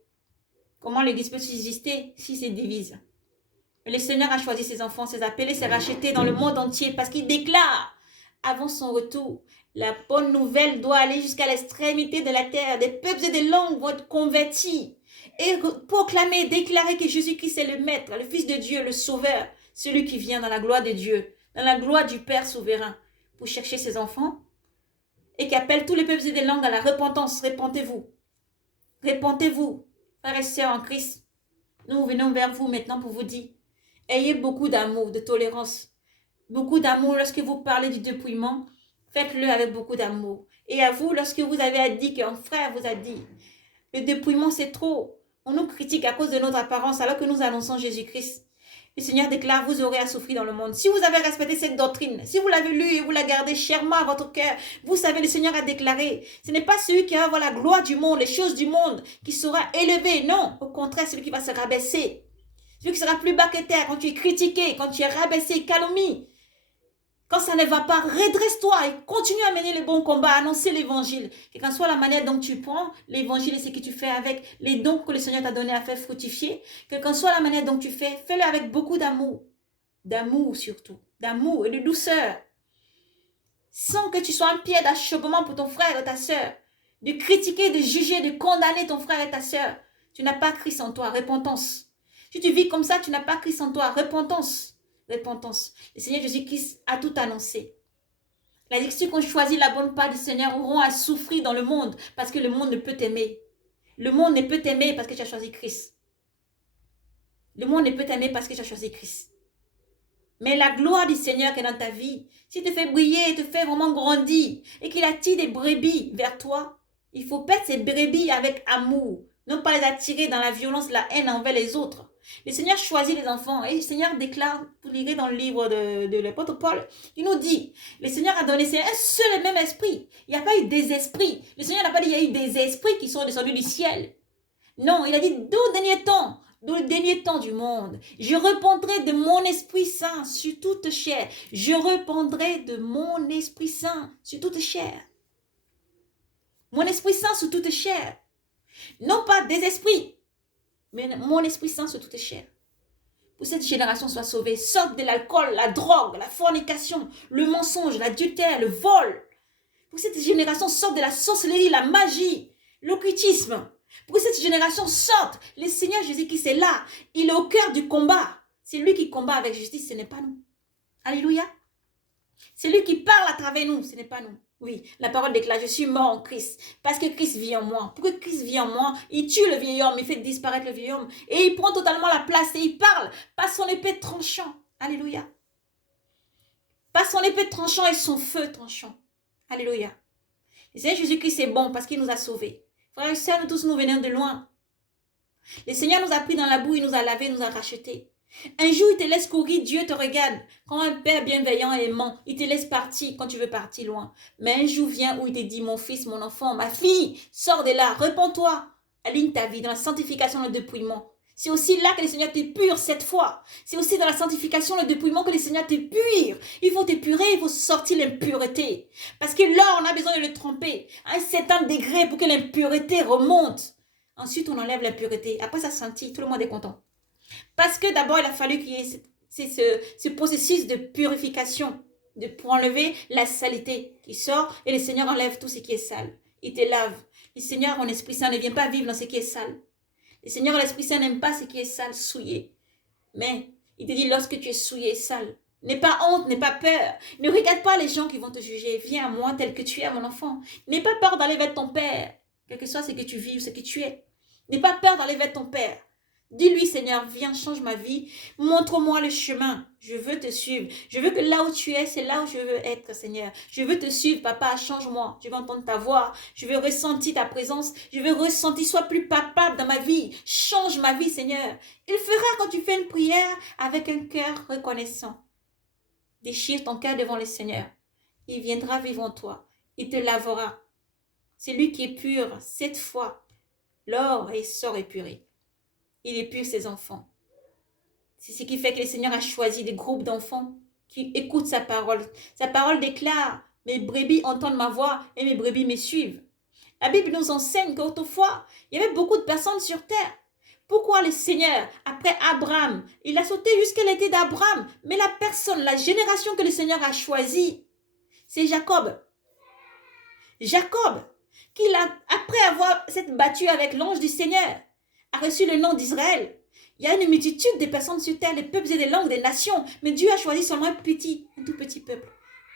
Comment l'Église peut exister si c'est divise? Le Seigneur a choisi ses enfants, ses appelés, ses rachetés dans le monde entier, parce qu'il déclare, avant son retour, la bonne nouvelle doit aller jusqu'à l'extrémité de la terre. Des peuples et des langues vont être convertis. Et proclamer, déclarer que Jésus-Christ est le Maître, le Fils de Dieu, le Sauveur, celui qui vient dans la gloire de Dieu, dans la gloire du Père souverain, pour chercher ses enfants, et qui appelle tous les peuples et des langues à la repentance. Répentez-vous. Répentez-vous, frères et sœurs en Christ. Nous venons vers vous maintenant pour vous dire, ayez beaucoup d'amour, de tolérance. Beaucoup d'amour lorsque vous parlez du dépouillement. Faites-le avec beaucoup d'amour. Et à vous, lorsque vous avez à dire qu'un frère vous a dit, le dépouillement c'est trop. On nous critique à cause de notre apparence alors que nous annonçons Jésus-Christ. Le Seigneur déclare, vous aurez à souffrir dans le monde. Si vous avez respecté cette doctrine, si vous l'avez lue et vous la gardez chèrement à votre cœur, vous savez, le Seigneur a déclaré, ce n'est pas celui qui va avoir la gloire du monde, les choses du monde, qui sera élevé. Non, au contraire, celui qui va se rabaisser. Celui qui sera plus bas que terre quand tu es critiqué, quand tu es rabaissé, calomnie. Quand ça ne va pas, redresse-toi et continue à mener le bon combat, à annoncer l'évangile. Quelle qu'en soit la manière dont tu prends l'évangile et ce que tu fais avec les dons que le Seigneur t'a donné à faire fructifier, quelle qu'en soit la manière dont tu fais, fais-le avec beaucoup d'amour. D'amour surtout. D'amour et de douceur. Sans que tu sois un pied d'achoppement pour ton frère et ta sœur. De critiquer, de juger, de condamner ton frère et ta sœur. Tu n'as pas Christ en toi, repentance. Si tu vis comme ça, tu n'as pas Christ en toi, repentance. Repentance. Le Seigneur Jésus-Christ a tout annoncé. Il a dit que ceux qui ont choisi la bonne part du Seigneur auront à souffrir dans le monde parce que le monde ne peut t'aimer. Le monde ne peut t'aimer parce que tu as choisi Christ. Le monde ne peut t'aimer parce que tu as choisi Christ. Mais la gloire du Seigneur qui est dans ta vie, s'il te fait briller, te fait vraiment grandir et qu'il attire des brebis vers toi, il faut perdre ces brebis avec amour. Non pas les attirer dans la violence, la haine envers les autres. Le Seigneur choisit les enfants et le Seigneur déclare, vous lirez dans le livre de l'apôtre Paul, il nous dit, le Seigneur a donné, c'est un seul et même esprit. Il n'y a pas eu des esprits. Le Seigneur n'a pas dit, il y a eu des esprits qui sont descendus du ciel. Non, il a dit, d'où le dernier temps du monde, je répandrai de mon Esprit Saint sur toute chair. Je répandrai de mon Esprit Saint sur toute chair. Mon Esprit Saint sur toute chair. Non pas des esprits, mais mon Esprit Saint sur toute chair. Pour que cette génération soit sauvée, sorte de l'alcool, la drogue, la fornication, le mensonge, l'adultère, le vol. Pour que cette génération sorte de la sorcellerie, la magie, l'occultisme. Pour que cette génération sorte, le Seigneur Jésus-Christ est là. Il est au cœur du combat. C'est lui qui combat avec justice, ce n'est pas nous. Alléluia. C'est lui qui parle à travers nous, ce n'est pas nous. Oui, la parole déclare, je suis mort en Christ, parce que Christ vit en moi. Pour que Christ vit en moi, il tue le vieil homme, il fait disparaître le vieil homme, et il prend totalement la place, et il parle par son épée tranchant. Alléluia. Par son épée tranchant et son feu tranchant. Alléluia. Le Seigneur Jésus-Christ est bon, parce qu'il nous a sauvés. Frères et sœurs, nous tous, nous venons de loin. Le Seigneur nous a pris dans la boue, il nous a lavés, il nous a rachetés. Un jour, il te laisse courir, Dieu te regarde. Quand un père bienveillant et aimant, il te laisse partir quand tu veux partir loin. Mais un jour vient où il te dit, mon fils, mon enfant, ma fille, sors de là, réponds-toi. Aligne ta vie dans la sanctification et le dépouillement. C'est aussi là que le Seigneur t'épure cette fois. C'est aussi dans la sanctification et le dépouillement que le Seigneur t'épure. Il faut t'épurer, il faut sortir l'impureté. Parce que là, on a besoin de le tremper à un certain degré pour que l'impureté remonte. Ensuite, on enlève l'impureté. Après, ça sentit, tout le monde est content. Parce que d'abord, il a fallu qu'il y ait ce processus de purification, pour enlever la saleté qui sort, et le Seigneur enlève tout ce qui est sale. Il te lave. Le Seigneur, en Esprit Saint, ne vient pas vivre dans ce qui est sale. Le Seigneur, en Esprit Saint, n'aime pas ce qui est sale, souillé. Mais il te dit, lorsque tu es souillé, sale, n'aie pas honte, n'aie pas peur. Ne regarde pas les gens qui vont te juger. Viens à moi tel que tu es, mon enfant. N'aie pas peur d'aller vers ton Père, quel que soit ce que tu vis ou ce que tu es. N'aie pas peur d'aller vers ton Père. Dis-lui, Seigneur, viens, change ma vie. Montre-moi le chemin. Je veux te suivre. Je veux que là où tu es, c'est là où je veux être, Seigneur. Je veux te suivre, papa, change-moi. Je veux entendre ta voix. Je veux ressentir ta présence. Je veux ressentir, sois plus papa dans ma vie. Change ma vie, Seigneur. Il fera quand tu fais une prière avec un cœur reconnaissant. Déchire ton cœur devant le Seigneur. Il viendra vivre en toi. Il te lavera. C'est lui qui est pur. Cette fois, l'or et sort épuré. Il épure ses enfants. C'est ce qui fait que le Seigneur a choisi des groupes d'enfants qui écoutent sa parole. Sa parole déclare, mes brebis entendent ma voix et mes brebis me suivent. La Bible nous enseigne qu'autrefois, il y avait beaucoup de personnes sur terre. Pourquoi le Seigneur, après Abraham, il a sauté jusqu'à l'été d'Abraham, mais la personne, la génération que le Seigneur a choisie, c'est Jacob. Jacob, après avoir s'être battu avec l'ange du Seigneur, a reçu le nom d'Israël. Il y a une multitude de personnes sur terre, des peuples et des langues, des nations. Mais Dieu a choisi seulement un tout petit peuple.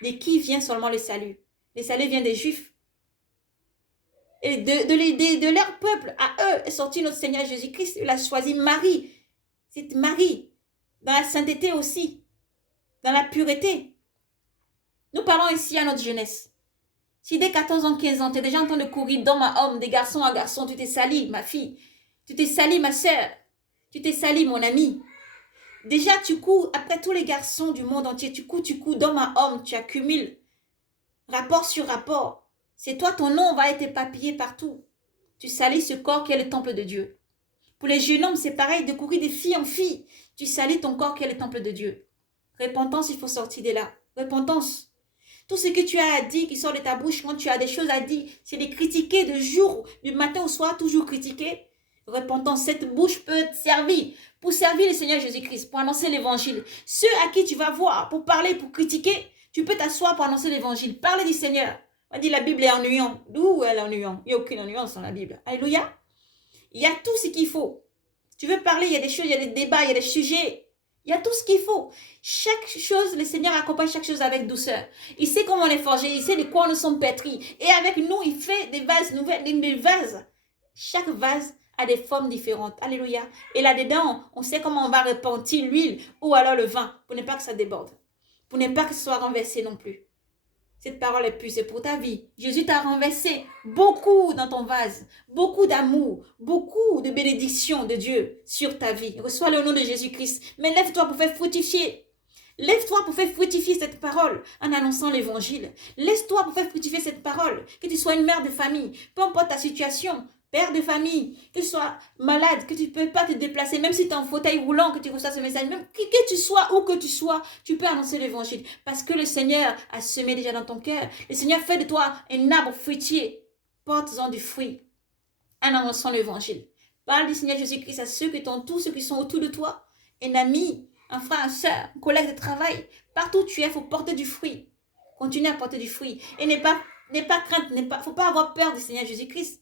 De qui vient seulement le salut? Le salut vient des Juifs. Et de leur peuple, à eux, est sorti notre Seigneur Jésus-Christ. Il a choisi Marie. C'est Marie. Dans la sainteté aussi. Dans la pureté. Nous parlons ici à notre jeunesse. Si dès 14 ans, 15 ans, tu es déjà en train de courir d'homme à homme, de garçon à garçon, tu t'es sali, ma fille. Tu t'es sali, ma sœur. Tu t'es sali, mon ami. Déjà, tu cours après tous les garçons du monde entier. Tu cours d'homme à homme. Tu accumules. Rapport sur rapport. C'est toi, ton nom va être éparpillé partout. Tu salis ce corps qui est le temple de Dieu. Pour les jeunes hommes, c'est pareil, de courir de fille en fille. Tu salis ton corps qui est le temple de Dieu. Repentance, il faut sortir de là. Repentance. Tout ce que tu as à dire qui sort de ta bouche quand tu as des choses à dire, c'est de critiquer du matin au soir, toujours critiquer. Repentance, cette bouche peut te servir pour servir le Seigneur Jésus-Christ, pour annoncer l'évangile. Ceux à qui tu vas voir pour parler, pour critiquer, tu peux t'asseoir pour annoncer l'évangile. Parle du Seigneur. On dit la Bible est ennuyante. D'où elle est ennuyante? Il n'y a aucune ennuyance dans la Bible. Alléluia. Il y a tout ce qu'il faut. Tu veux parler, il y a des choses, il y a des débats, il y a des sujets. Il y a tout ce qu'il faut. Chaque chose, le Seigneur accompagne chaque chose avec douceur. Il sait comment on est forgé, il sait de quoi nous sommes pétris. Et avec nous, il fait des vases nouvelles, des vases. Chaque vase a des formes différentes. Alléluia. Et là-dedans, on sait comment on va répandre l'huile ou alors le vin pour ne pas que ça déborde. Pour ne pas que ce soit renversé non plus. Cette parole est pure, c'est pour ta vie. Jésus t'a renversé beaucoup dans ton vase, beaucoup d'amour, beaucoup de bénédictions de Dieu sur ta vie. Reçois-le au nom de Jésus-Christ. Mais lève-toi pour faire fructifier. Lève-toi pour faire fructifier cette parole en annonçant l'évangile. Laisse-toi pour faire fructifier cette parole. Que tu sois une mère de famille, peu importe ta situation, père de famille, que tu sois malade, que tu ne peux pas te déplacer, même si tu es en fauteuil roulant, que tu reçois ce message, même que tu sois où que tu sois, tu peux annoncer l'évangile. Parce que le Seigneur a semé déjà dans ton cœur. Le Seigneur fait de toi un arbre fruitier. Porte-en du fruit en annonçant l'évangile. Parle du Seigneur Jésus-Christ à ceux qui t'entourent, ceux qui sont autour de toi, un ami, un frère, un soeur, un collègue de travail. Partout où tu es, il faut porter du fruit. Continue à porter du fruit. Et n'aie pas crainte, faut pas avoir peur du Seigneur Jésus-Christ.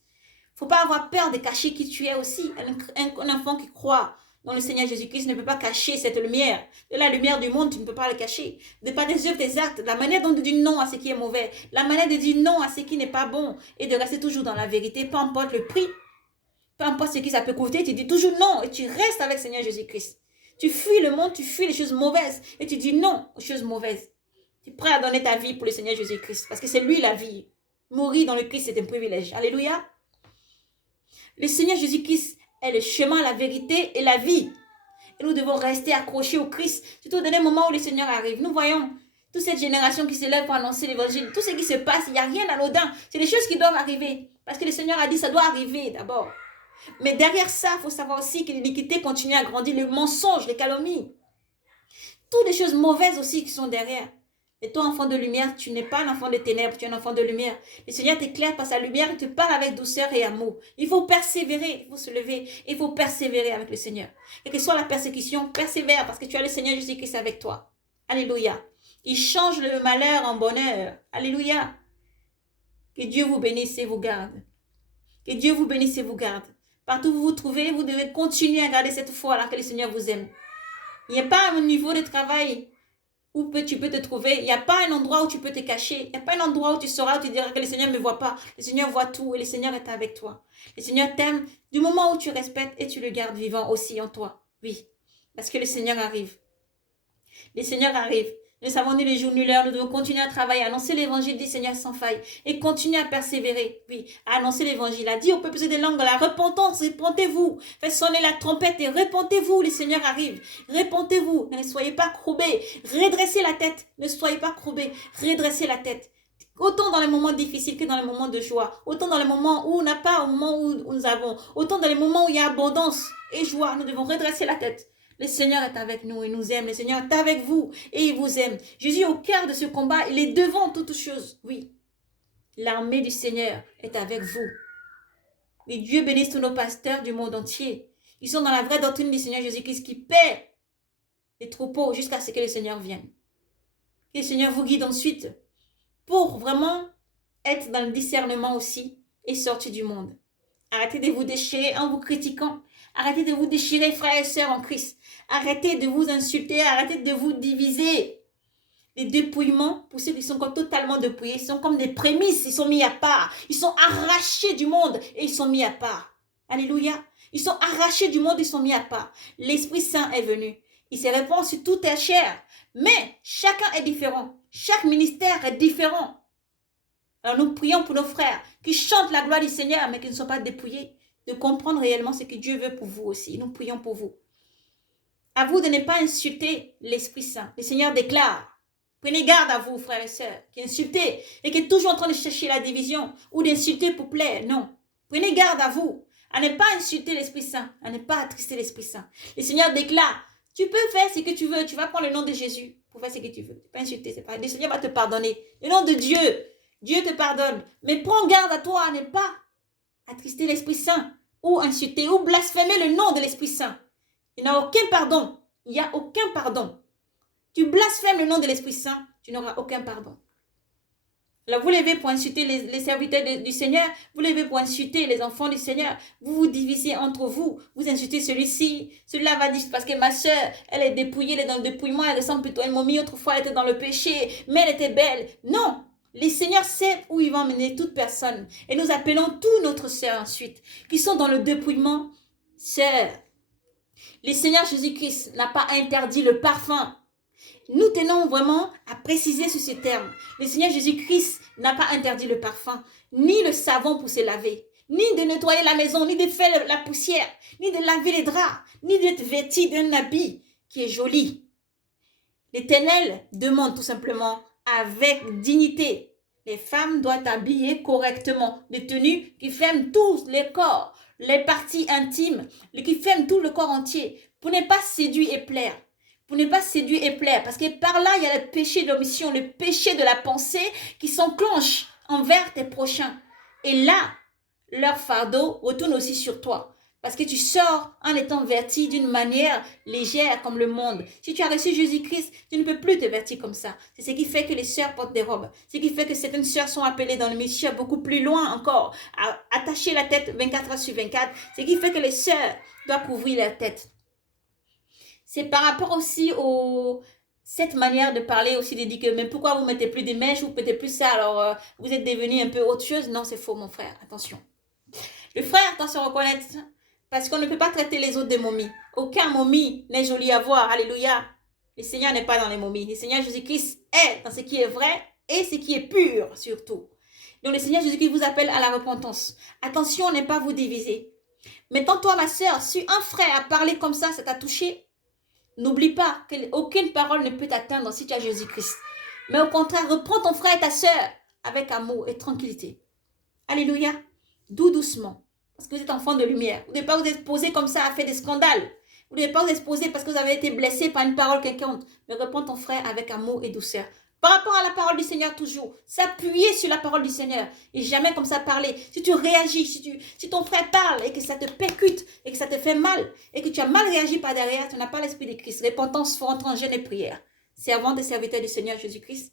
Faut pas avoir peur de cacher qui tu es aussi. Un enfant qui croit dans le Seigneur Jésus-Christ ne peut pas cacher cette lumière. De la lumière du monde, tu ne peux pas le cacher. De par tes œuvres, tes actes, la manière dont tu dis non à ce qui est mauvais, la manière de dire non à ce qui n'est pas bon et de rester toujours dans la vérité, peu importe le prix, peu importe ce qui ça peut coûter, tu dis toujours non et tu restes avec le Seigneur Jésus-Christ. Tu fuis le monde, tu fuis les choses mauvaises et tu dis non aux choses mauvaises. Tu es prêt à donner ta vie pour le Seigneur Jésus-Christ parce que c'est lui la vie. Mourir dans le Christ, c'est un privilège. Alléluia. Le Seigneur Jésus-Christ est le chemin, la vérité et la vie. Et nous devons rester accrochés au Christ, surtout dans les moments où le Seigneur arrive. Nous voyons toute cette génération qui se lève pour annoncer l'évangile. Tout ce qui se passe, il n'y a rien d'anodin. C'est des choses qui doivent arriver. Parce que le Seigneur a dit, ça doit arriver d'abord. Mais derrière ça, il faut savoir aussi que l'iniquité continue à grandir, le mensonge, les calomnies. Toutes les choses mauvaises aussi qui sont derrière. Et toi, enfant de lumière, tu n'es pas un enfant de ténèbres, tu es un enfant de lumière. Le Seigneur t'éclaire par sa lumière, il te parle avec douceur et amour. Il faut persévérer, il faut se lever, il faut persévérer avec le Seigneur. Quelle que soit la persécution, persévère parce que tu as le Seigneur Jésus-Christ avec toi. Alléluia. Il change le malheur en bonheur. Alléluia. Que Dieu vous bénisse et vous garde. Que Dieu vous bénisse et vous garde. Partout où vous vous trouvez, vous devez continuer à garder cette foi alors que le Seigneur vous aime. Il n'y a pas un niveau de travail où tu peux te trouver. Il n'y a pas un endroit où tu peux te cacher. Il n'y a pas un endroit où tu sauras, où tu diras que le Seigneur ne me voit pas. Le Seigneur voit tout et le Seigneur est avec toi. Le Seigneur t'aime du moment où tu respectes et tu le gardes vivant aussi en toi. Oui, parce que le Seigneur arrive. Le Seigneur arrive. Nous savons ni le jour ni l'heure. Nous devons continuer à travailler, à annoncer l'évangile du Seigneur sans faille et continuer à persévérer. Oui, à annoncer l'évangile. A dit au peuple des langues, la repentance, repentez-vous. Faites sonner la trompette et repentez-vous. Le Seigneur arrive. Repentez-vous. Ne soyez pas courbés. Redressez la tête. Ne soyez pas courbés. Redressez la tête. Autant dans les moments difficiles que dans les moments de joie. Autant dans les moments où on n'a pas, au moment où nous avons. Autant dans les moments où il y a abondance et joie. Nous devons redresser la tête. Le Seigneur est avec nous, il nous aime. Le Seigneur est avec vous et il vous aime. Jésus est au cœur de ce combat, il est devant toutes choses. Oui, l'armée du Seigneur est avec vous. Et Dieu bénisse tous nos pasteurs du monde entier. Ils sont dans la vraie doctrine du Seigneur Jésus-Christ qui paie les troupeaux jusqu'à ce que le Seigneur vienne. Que le Seigneur vous guide ensuite pour vraiment être dans le discernement aussi et sortir du monde. Arrêtez de vous déchirer en vous critiquant. Arrêtez de vous déchirer, frères et sœurs en Christ. Arrêtez de vous insulter, arrêtez de vous diviser. Les dépouillements, pour ceux qui sont comme totalement dépouillés, sont comme des prémices, ils sont mis à part. Ils sont arrachés du monde et ils sont mis à part. Alléluia. Ils sont arrachés du monde, ils sont mis à part. L'Esprit Saint est venu. Il se répand sur toute la chair. Mais chacun est différent. Chaque ministère est différent. Alors nous prions pour nos frères qui chantent la gloire du Seigneur, mais qui ne sont pas dépouillés, de comprendre réellement ce que Dieu veut pour vous aussi. Nous prions pour vous. À vous de ne pas insulter l'Esprit Saint. Le Seigneur déclare, prenez garde à vous, frères et sœurs, qui insultez et qui êtes toujours en train de chercher la division ou d'insulter pour plaire. Non. Prenez garde à vous, à ne pas insulter l'Esprit Saint, à ne pas attrister l'Esprit Saint. Le Seigneur déclare, tu peux faire ce que tu veux, tu vas prendre le nom de Jésus pour faire ce que tu veux. Tu ne peux pas insulter, c'est pas. Le Seigneur va te pardonner. Le nom de Dieu, Dieu te pardonne. Mais prends garde à toi, à ne pas attrister l'Esprit Saint ou insulter ou blasphémer le nom de l'Esprit Saint. Il n'y a aucun pardon. Il n'y a aucun pardon. Tu blasphèmes le nom de l'Esprit Saint, tu n'auras aucun pardon. Alors vous levez pour insulter les serviteurs du Seigneur, vous levez pour insulter les enfants du Seigneur, vous vous divisez entre vous, vous insultez celui-ci, celui-là va dire parce que ma soeur, elle est dépouillée, elle est dans le dépouillement, elle ressemble plutôt à une momie, autrefois elle était dans le péché, mais elle était belle. Non, le Seigneur sait où il va emmener toute personne. Et nous appelons tous notre sœurs ensuite, qui sont dans le dépouillement, sœurs. Le Seigneur Jésus-Christ n'a pas interdit le parfum. Nous tenons vraiment à préciser sur ce terme. Le Seigneur Jésus-Christ n'a pas interdit le parfum, ni le savon pour se laver, ni de nettoyer la maison, ni de faire la poussière, ni de laver les draps, ni d'être vêtu d'un habit qui est joli. L'Éternel demande tout simplement avec dignité. Les femmes doivent habiller correctement des tenues qui ferment tous les corps, les parties intimes, qui ferment tout le corps entier, pour ne pas séduire et plaire. Pour ne pas séduire et plaire, parce que par là, il y a le péché d'omission, le péché de la pensée qui s'enclenche envers tes prochains. Et là, leur fardeau retourne aussi sur toi. Parce que tu sors en étant vêtu d'une manière légère comme le monde. Si tu as reçu Jésus-Christ, tu ne peux plus te vêtir comme ça. C'est ce qui fait que les sœurs portent des robes. Ce qui fait que certaines sœurs sont appelées dans le ministère beaucoup plus loin encore, à attacher la tête 24 heures sur 24. Ce qui fait que les sœurs doivent couvrir leur tête. C'est par rapport aussi cette manière de parler aussi, de dire que mais pourquoi vous mettez plus des mèches, vous mettez plus ça, alors vous êtes devenu un peu autre chose. Non, c'est faux mon frère, attention. Le frère doit se reconnaître parce qu'on ne peut pas traiter les autres de momies. Aucun momie n'est joli à voir, alléluia. Le Seigneur n'est pas dans les momies. Le Seigneur Jésus-Christ est dans ce qui est vrai et ce qui est pur surtout. Donc le Seigneur Jésus-Christ vous appelle à la repentance. Attention, ne pas vous diviser. Maintenant toi ma soeur, si un frère a parlé comme ça t'a touché, N'oublie pas qu'aucune parole ne peut t'atteindre si tu as Jésus-Christ. Mais au contraire, reprends ton frère et ta sœur avec amour et tranquillité. Alléluia. Doucement. Parce que vous êtes enfants de lumière. Vous ne devez pas vous exposer comme ça à faire des scandales. Vous ne devez pas vous exposer parce que vous avez été blessé par une parole quelconque. Mais reprends ton frère avec amour et douceur. Par rapport à la parole du Seigneur toujours, s'appuyer sur la parole du Seigneur et jamais comme ça parler. Si tu réagis, si ton frère parle et que ça te percute et que ça te fait mal et que tu as mal réagi par derrière, tu n'as pas l'esprit de Christ. Repentance, faut rentrer en jeûne et prière. Servant des serviteurs du Seigneur Jésus-Christ.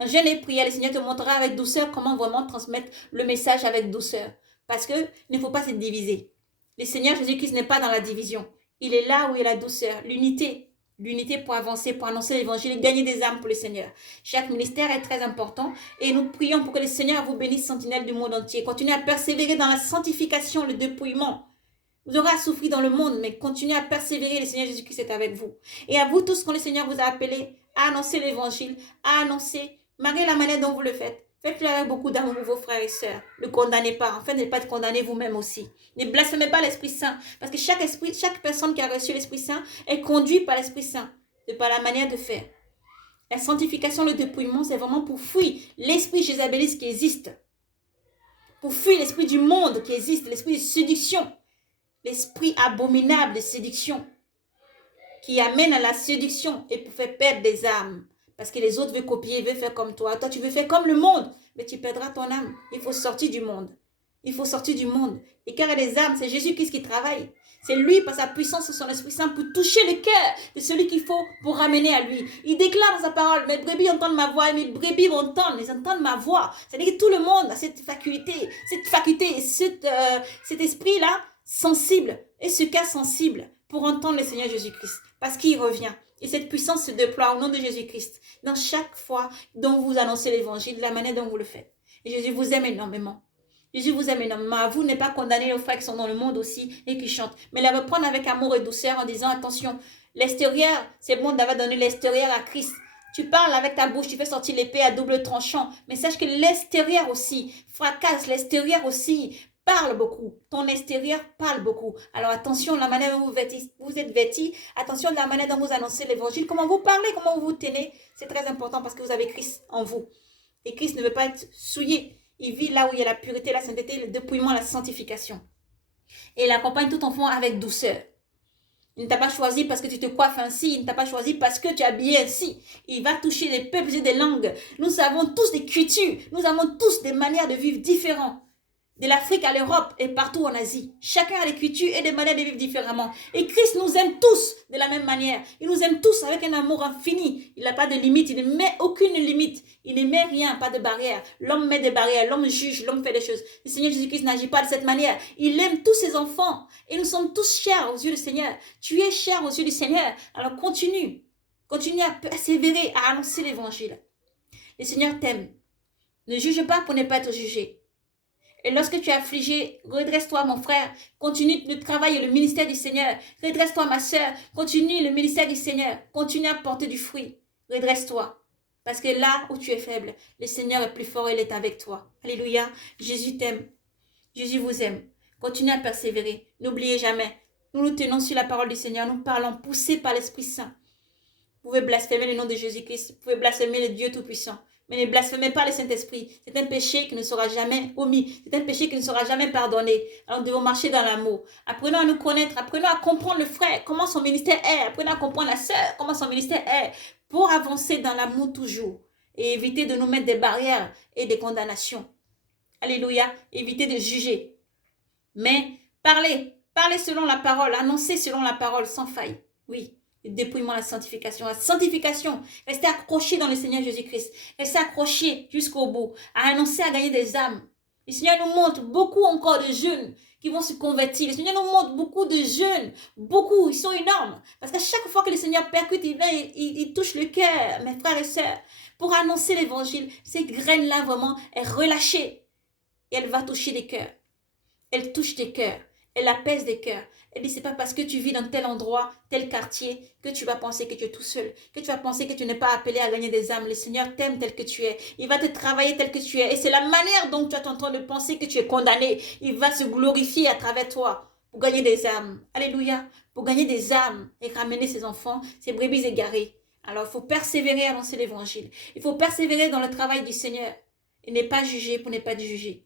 En jeûne et prière, le Seigneur te montrera avec douceur comment vraiment transmettre le message avec douceur. Parce qu'il ne faut pas se diviser. Le Seigneur Jésus-Christ n'est pas dans la division. Il est là où il y a la douceur, l'unité. L'unité pour avancer, pour annoncer l'évangile et gagner des âmes pour le Seigneur. Chaque ministère est très important et nous prions pour que le Seigneur vous bénisse, sentinelle du monde entier. Continuez à persévérer dans la sanctification, le dépouillement. Vous aurez à souffrir dans le monde, mais continuez à persévérer, le Seigneur Jésus-Christ est avec vous. Et à vous tous, quand le Seigneur vous a appelé à annoncer l'évangile, à annoncer, malgré la manière dont vous le faites, faites-le avec beaucoup d'amour pour vos frères et sœurs. Ne condamnez pas. En fait, ne pas être condamné vous-même aussi. Ne blasphémez pas l'Esprit Saint. Parce que chaque personne qui a reçu l'Esprit Saint est conduite par l'Esprit Saint. C'est par la manière de faire. La sanctification, le dépouillement, c'est vraiment pour fuir l'esprit jézabéliste qui existe. Pour fuir l'esprit du monde qui existe, l'esprit de séduction. L'esprit abominable de séduction. Qui amène à la séduction et pour faire perdre des âmes. Parce que les autres veulent copier, veulent faire comme toi. Toi, tu veux faire comme le monde. Mais tu perdras ton âme. Il faut sortir du monde. Il faut sortir du monde. Et car il y a des âmes, c'est Jésus-Christ qui travaille. C'est lui, par sa puissance et son Esprit Saint, pour toucher le cœur de celui qu'il faut pour ramener à lui. Il déclare dans sa parole, mes brebis entendent ma voix et mes brebis vont entendre, ils entendent ma voix. C'est-à-dire que tout le monde a cette faculté, cet esprit-là sensible et ce cœur sensible pour entendre le Seigneur Jésus-Christ. Parce qu'il revient. Et cette puissance se déploie au nom de Jésus-Christ dans chaque fois dont vous annoncez l'évangile, de la manière dont vous le faites. Et Jésus vous aime énormément. Jésus vous aime énormément. À vous, ne pas condamner les frères qui sont dans le monde aussi et qui chantent. Mais les reprendre avec amour et douceur en disant, attention, l'extérieur, c'est bon d'avoir donné l'extérieur à Christ. Tu parles avec ta bouche, tu fais sortir l'épée à double tranchant. Mais sache que l'extérieur aussi fracasse, l'extérieur aussi parle beaucoup. Ton extérieur parle beaucoup. Alors attention, la manière dont vous êtes vêtis, attention de la manière dont vous annoncez l'évangile, comment vous parlez, comment vous vous tenez. C'est très important parce que vous avez Christ en vous. Et Christ ne veut pas être souillé. Il vit là où il y a la pureté, la sainteté, le dépouillement, la sanctification. Et il accompagne tout enfant avec douceur. Il ne t'a pas choisi parce que tu te coiffes ainsi. Il ne t'a pas choisi parce que tu es habillé ainsi. Il va toucher les peuples et des langues. Nous avons tous des cultures. Nous avons tous des manières de vivre différentes. De l'Afrique à l'Europe et partout en Asie. Chacun a des cultures et des manières de vivre différemment. Et Christ nous aime tous de la même manière. Il nous aime tous avec un amour infini. Il n'a pas de limite. Il ne met aucune limite. Il ne met rien, pas de barrière. L'homme met des barrières. L'homme juge. L'homme fait des choses. Le Seigneur Jésus-Christ n'agit pas de cette manière. Il aime tous ses enfants. Et nous sommes tous chers aux yeux du Seigneur. Tu es cher aux yeux du Seigneur. Alors continue. Continue à persévérer, à annoncer l'évangile. Le Seigneur t'aime. Ne juge pas pour ne pas être jugé. Et lorsque tu es affligé, redresse-toi mon frère, continue le travail et le ministère du Seigneur. Redresse-toi ma soeur, continue le ministère du Seigneur. Continue à porter du fruit. Redresse-toi. Parce que là où tu es faible, le Seigneur est plus fort et il est avec toi. Alléluia. Jésus t'aime. Jésus vous aime. Continuez à persévérer. N'oubliez jamais. Nous nous tenons sur la parole du Seigneur. Nous parlons poussés par l'Esprit Saint. Vous pouvez blasphémer le nom de Jésus-Christ. Vous pouvez blasphémer le Dieu Tout-Puissant. Mais ne blasphémez pas le Saint-Esprit. C'est un péché qui ne sera jamais omis. C'est un péché qui ne sera jamais pardonné. Alors nous devons marcher dans l'amour. Apprenons à nous connaître. Apprenons à comprendre le frère, comment son ministère est. Apprenons à comprendre la sœur, comment son ministère est. Pour avancer dans l'amour toujours. Et éviter de nous mettre des barrières et des condamnations. Alléluia. Éviter de juger. Mais parlez. Parlez selon la parole. Annoncez selon la parole sans faille. Oui. Le dépouillement, la sanctification. La sanctification, restez accrochés dans le Seigneur Jésus-Christ. Restez accrochés jusqu'au bout, à annoncer, à gagner des âmes. Le Seigneur nous montre beaucoup encore de jeunes qui vont se convertir. Le Seigneur nous montre beaucoup de jeunes, beaucoup, ils sont énormes. Parce qu'à chaque fois que le Seigneur percute, il touche le cœur, mes frères et sœurs, pour annoncer l'évangile. Cette graine-là, vraiment, est relâchée. Et elle va toucher des cœurs. Elle touche des cœurs. Elle apaise des cœurs. Elle dit, c'est pas parce que tu vis dans tel endroit, tel quartier, que tu vas penser que tu es tout seul, que tu vas penser que tu n'es pas appelé à gagner des âmes. Le Seigneur t'aime tel que tu es. Il va te travailler tel que tu es. Et c'est la manière dont tu es en train de penser que tu es condamné. Il va se glorifier à travers toi. pour gagner des âmes. Alléluia. Pour gagner des âmes et ramener ses enfants, ses brebis égarées. Alors, il faut persévérer à lancer l'évangile. Il faut persévérer dans le travail du Seigneur. Et ne pas juger pour ne pas juger.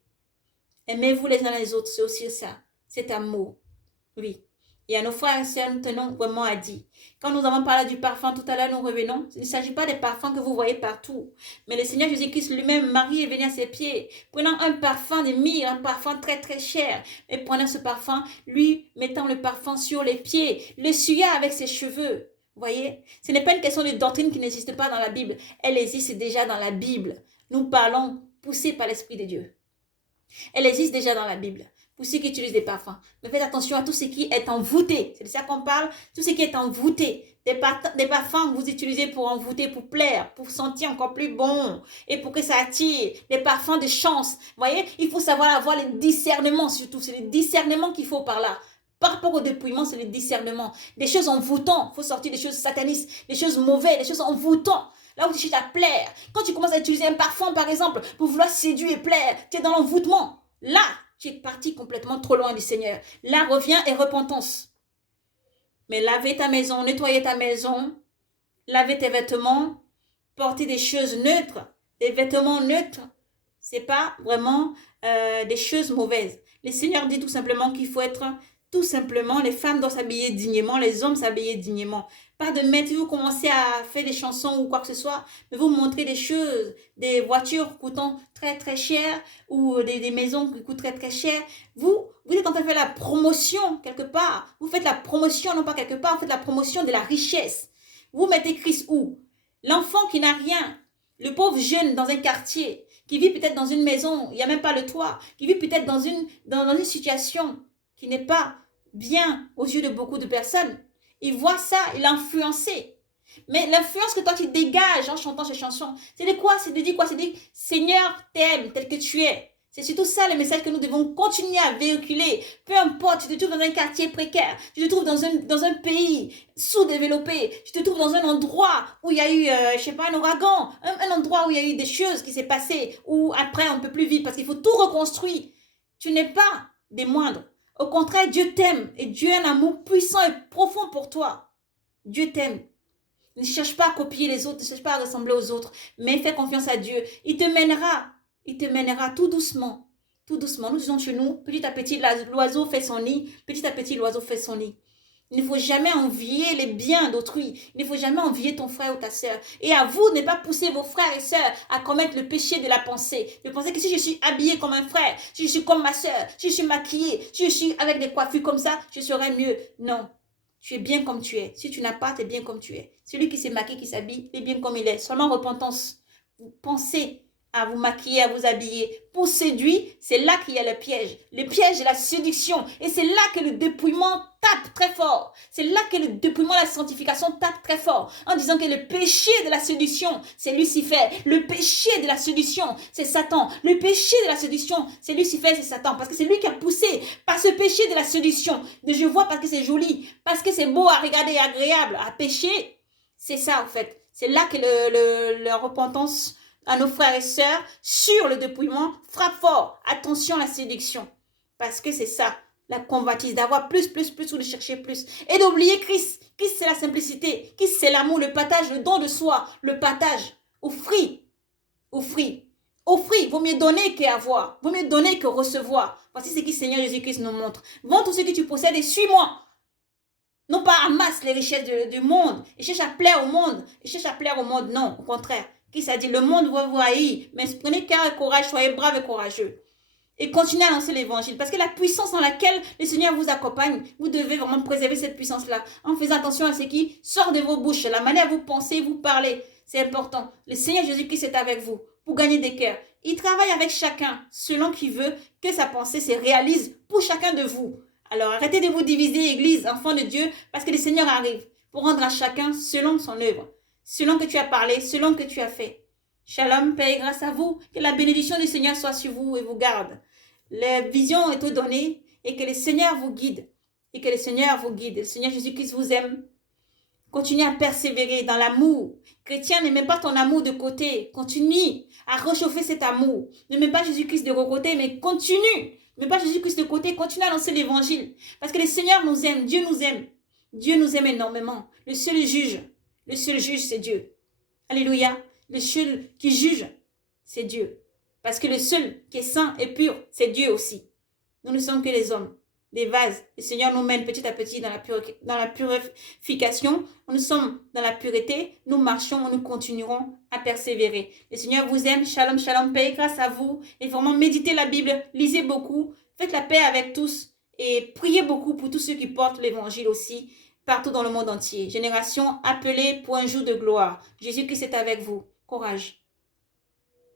Aimez-vous les uns les autres, c'est aussi ça. C'est amour. Oui. Et à nos frères et sœurs, nous tenons vraiment à dire. Quand nous avons parlé du parfum tout à l'heure, nous revenons. Il ne s'agit pas des parfums que vous voyez partout. Mais le Seigneur Jésus-Christ lui-même, Marie est venue à ses pieds, prenant un parfum de myrrhe, un parfum très très cher. Et prenant ce parfum, lui mettant le parfum sur les pieds, le suya avec ses cheveux. Vous voyez, ce n'est pas une question de doctrine qui n'existe pas dans la Bible. Elle existe déjà dans la Bible. Nous parlons poussés par l'Esprit de Dieu. Elle existe déjà dans la Bible. Pour ceux qui utilisent des parfums. Mais faites attention à tout ce qui est envoûté. C'est de ça qu'on parle. Tout ce qui est envoûté. Des parfums que vous utilisez pour envoûter, pour plaire, pour sentir encore plus bon. Et pour que ça attire. Des parfums de chance. Vous voyez, il faut savoir avoir le discernement surtout. C'est le discernement qu'il faut par là. Par rapport au dépouillement, c'est le discernement. Des choses envoûtantes. Il faut sortir des choses satanistes. Des choses mauvaises. Des choses envoûtantes. Là où tu cherches à plaire. Quand tu commences à utiliser un parfum, par exemple, pour vouloir séduire et plaire, tu es dans l'envoûtement. Là, tu es parti complètement trop loin du Seigneur. Là, reviens et repentance. Mais laver ta maison, nettoyer ta maison, laver tes vêtements, porter des choses neutres, des vêtements neutres, c'est pas vraiment des choses mauvaises. Le Seigneur dit tout simplement qu'il faut être, tout simplement, les femmes doivent s'habiller dignement, les hommes s'habiller dignement. Pas de mettre, vous commencez à faire des chansons ou quoi que ce soit, mais vous montrez des choses, des voitures coûtant très très cher ou des maisons qui coûtent très très cher. Vous êtes en train de faire la promotion quelque part. Vous faites la promotion, non pas quelque part, vous faites la promotion de la richesse. Vous mettez Christ où? L'enfant qui n'a rien, le pauvre jeune dans un quartier, qui vit peut-être dans une maison, il n'y a même pas le toit, qui vit peut-être dans une situation qui n'est pas bien aux yeux de beaucoup de personnes. Il voit ça, il est influencé. Mais l'influence que toi tu dégages en chantant ces chansons, c'est de quoi? C'est de dire quoi? C'est de dire Seigneur t'aime tel que tu es. C'est surtout ça le message que nous devons continuer à véhiculer. Peu importe, tu te trouves dans un quartier précaire, tu te trouves dans un pays sous-développé, tu te trouves dans un endroit où il y a eu, je sais pas, un ouragan, un endroit où il y a eu des choses qui s'est passées, où après on ne peut plus vivre parce qu'il faut tout reconstruire. Tu n'es pas des moindres. Au contraire, Dieu t'aime et Dieu a un amour puissant et profond pour toi. Dieu t'aime. Ne cherche pas à copier les autres, ne cherche pas à ressembler aux autres, mais fais confiance à Dieu. Il te mènera tout doucement. Tout doucement. Nous disons chez nous, petit à petit, l'oiseau fait son nid, petit à petit, l'oiseau fait son nid. Il ne faut jamais envier les biens d'autrui. Il ne faut jamais envier ton frère ou ta sœur. Et à vous, ne pas pousser vos frères et sœurs à commettre le péché de la pensée. De penser que si je suis habillée comme un frère, si je suis comme ma sœur, si je suis maquillée, si je suis avec des coiffures comme ça, je serai mieux. Non. Tu es bien comme tu es. Si tu n'as pas, tu es bien comme tu es. Celui qui s'est maquillé, qui s'habille, est bien comme il est. Seulement repentance. Vous pensez à vous maquiller, à vous habiller. Pour séduire, c'est là qu'il y a le piège. Le piège de la séduction. Et c'est là que le dépouillement tape très fort. C'est là que le dépouillement de la sanctification tape très fort. En disant que le péché de la séduction, c'est Lucifer. Le péché de la séduction, c'est Satan. Le péché de la séduction, c'est Lucifer, c'est Satan. Parce que c'est lui qui a poussé par ce péché de la séduction. De je vois parce que c'est joli, parce que c'est beau à regarder, agréable à pécher. C'est ça en fait. C'est là que la repentance à nos frères et sœurs sur le dépouillement frappe fort. Attention à la séduction. Parce que c'est ça, la convoitise, d'avoir plus ou de chercher plus. Et d'oublier Christ. Christ, c'est la simplicité. Christ, c'est l'amour, le partage, le don de soi, le partage. Offrir. Vaut mieux donner qu'avoir. Vaut mieux donner que recevoir. Voici ce que Seigneur Jésus-Christ nous montre. Vends tout ce que tu possèdes et suis-moi. Non pas amasse les richesses du monde. Et cherche à plaire au monde. Non, au contraire. Christ a dit, le monde va vous haïr, mais prenez cœur et courage, soyez braves et courageux. Et continuez à lancer l'évangile. Parce que la puissance dans laquelle le Seigneur vous accompagne, vous devez vraiment préserver cette puissance-là. En faisant attention à ce qui sort de vos bouches, la manière dont vous pensez, vous parlez. C'est important. Le Seigneur Jésus-Christ est avec vous pour gagner des cœurs. Il travaille avec chacun selon qu'il veut que sa pensée se réalise pour chacun de vous. Alors arrêtez de vous diviser, Église, enfants de Dieu, parce que le Seigneur arrive pour rendre à chacun selon son œuvre. Selon que tu as parlé, selon que tu as fait. Shalom, paix et grâce à vous. Que la bénédiction du Seigneur soit sur vous et vous garde. La vision est donnée et que le Seigneur vous guide. Le Seigneur Jésus-Christ vous aime. Continue à persévérer dans l'amour. Chrétien, ne mets pas ton amour de côté. Continue à réchauffer cet amour. Ne mets pas Jésus-Christ de côté, mais continue. Mets pas Jésus-Christ de côté. Continue à lancer l'évangile. Parce que le Seigneur nous aime. Dieu nous aime. Dieu nous aime énormément. Le seul juge, c'est Dieu. Alléluia. Le seul qui juge, c'est Dieu. Parce que le seul qui est saint et pur, c'est Dieu aussi. Nous ne sommes que les hommes, des vases. Le Seigneur nous mène petit à petit dans la purification. Nous sommes dans la pureté. Nous marchons, nous continuerons à persévérer. Le Seigneur vous aime. Shalom, shalom, paix, grâce à vous. Et vraiment, méditez la Bible, lisez beaucoup, faites la paix avec tous et priez beaucoup pour tous ceux qui portent l'évangile aussi partout dans le monde entier. Génération appelée pour un jour de gloire. Jésus-Christ est avec vous. Courage.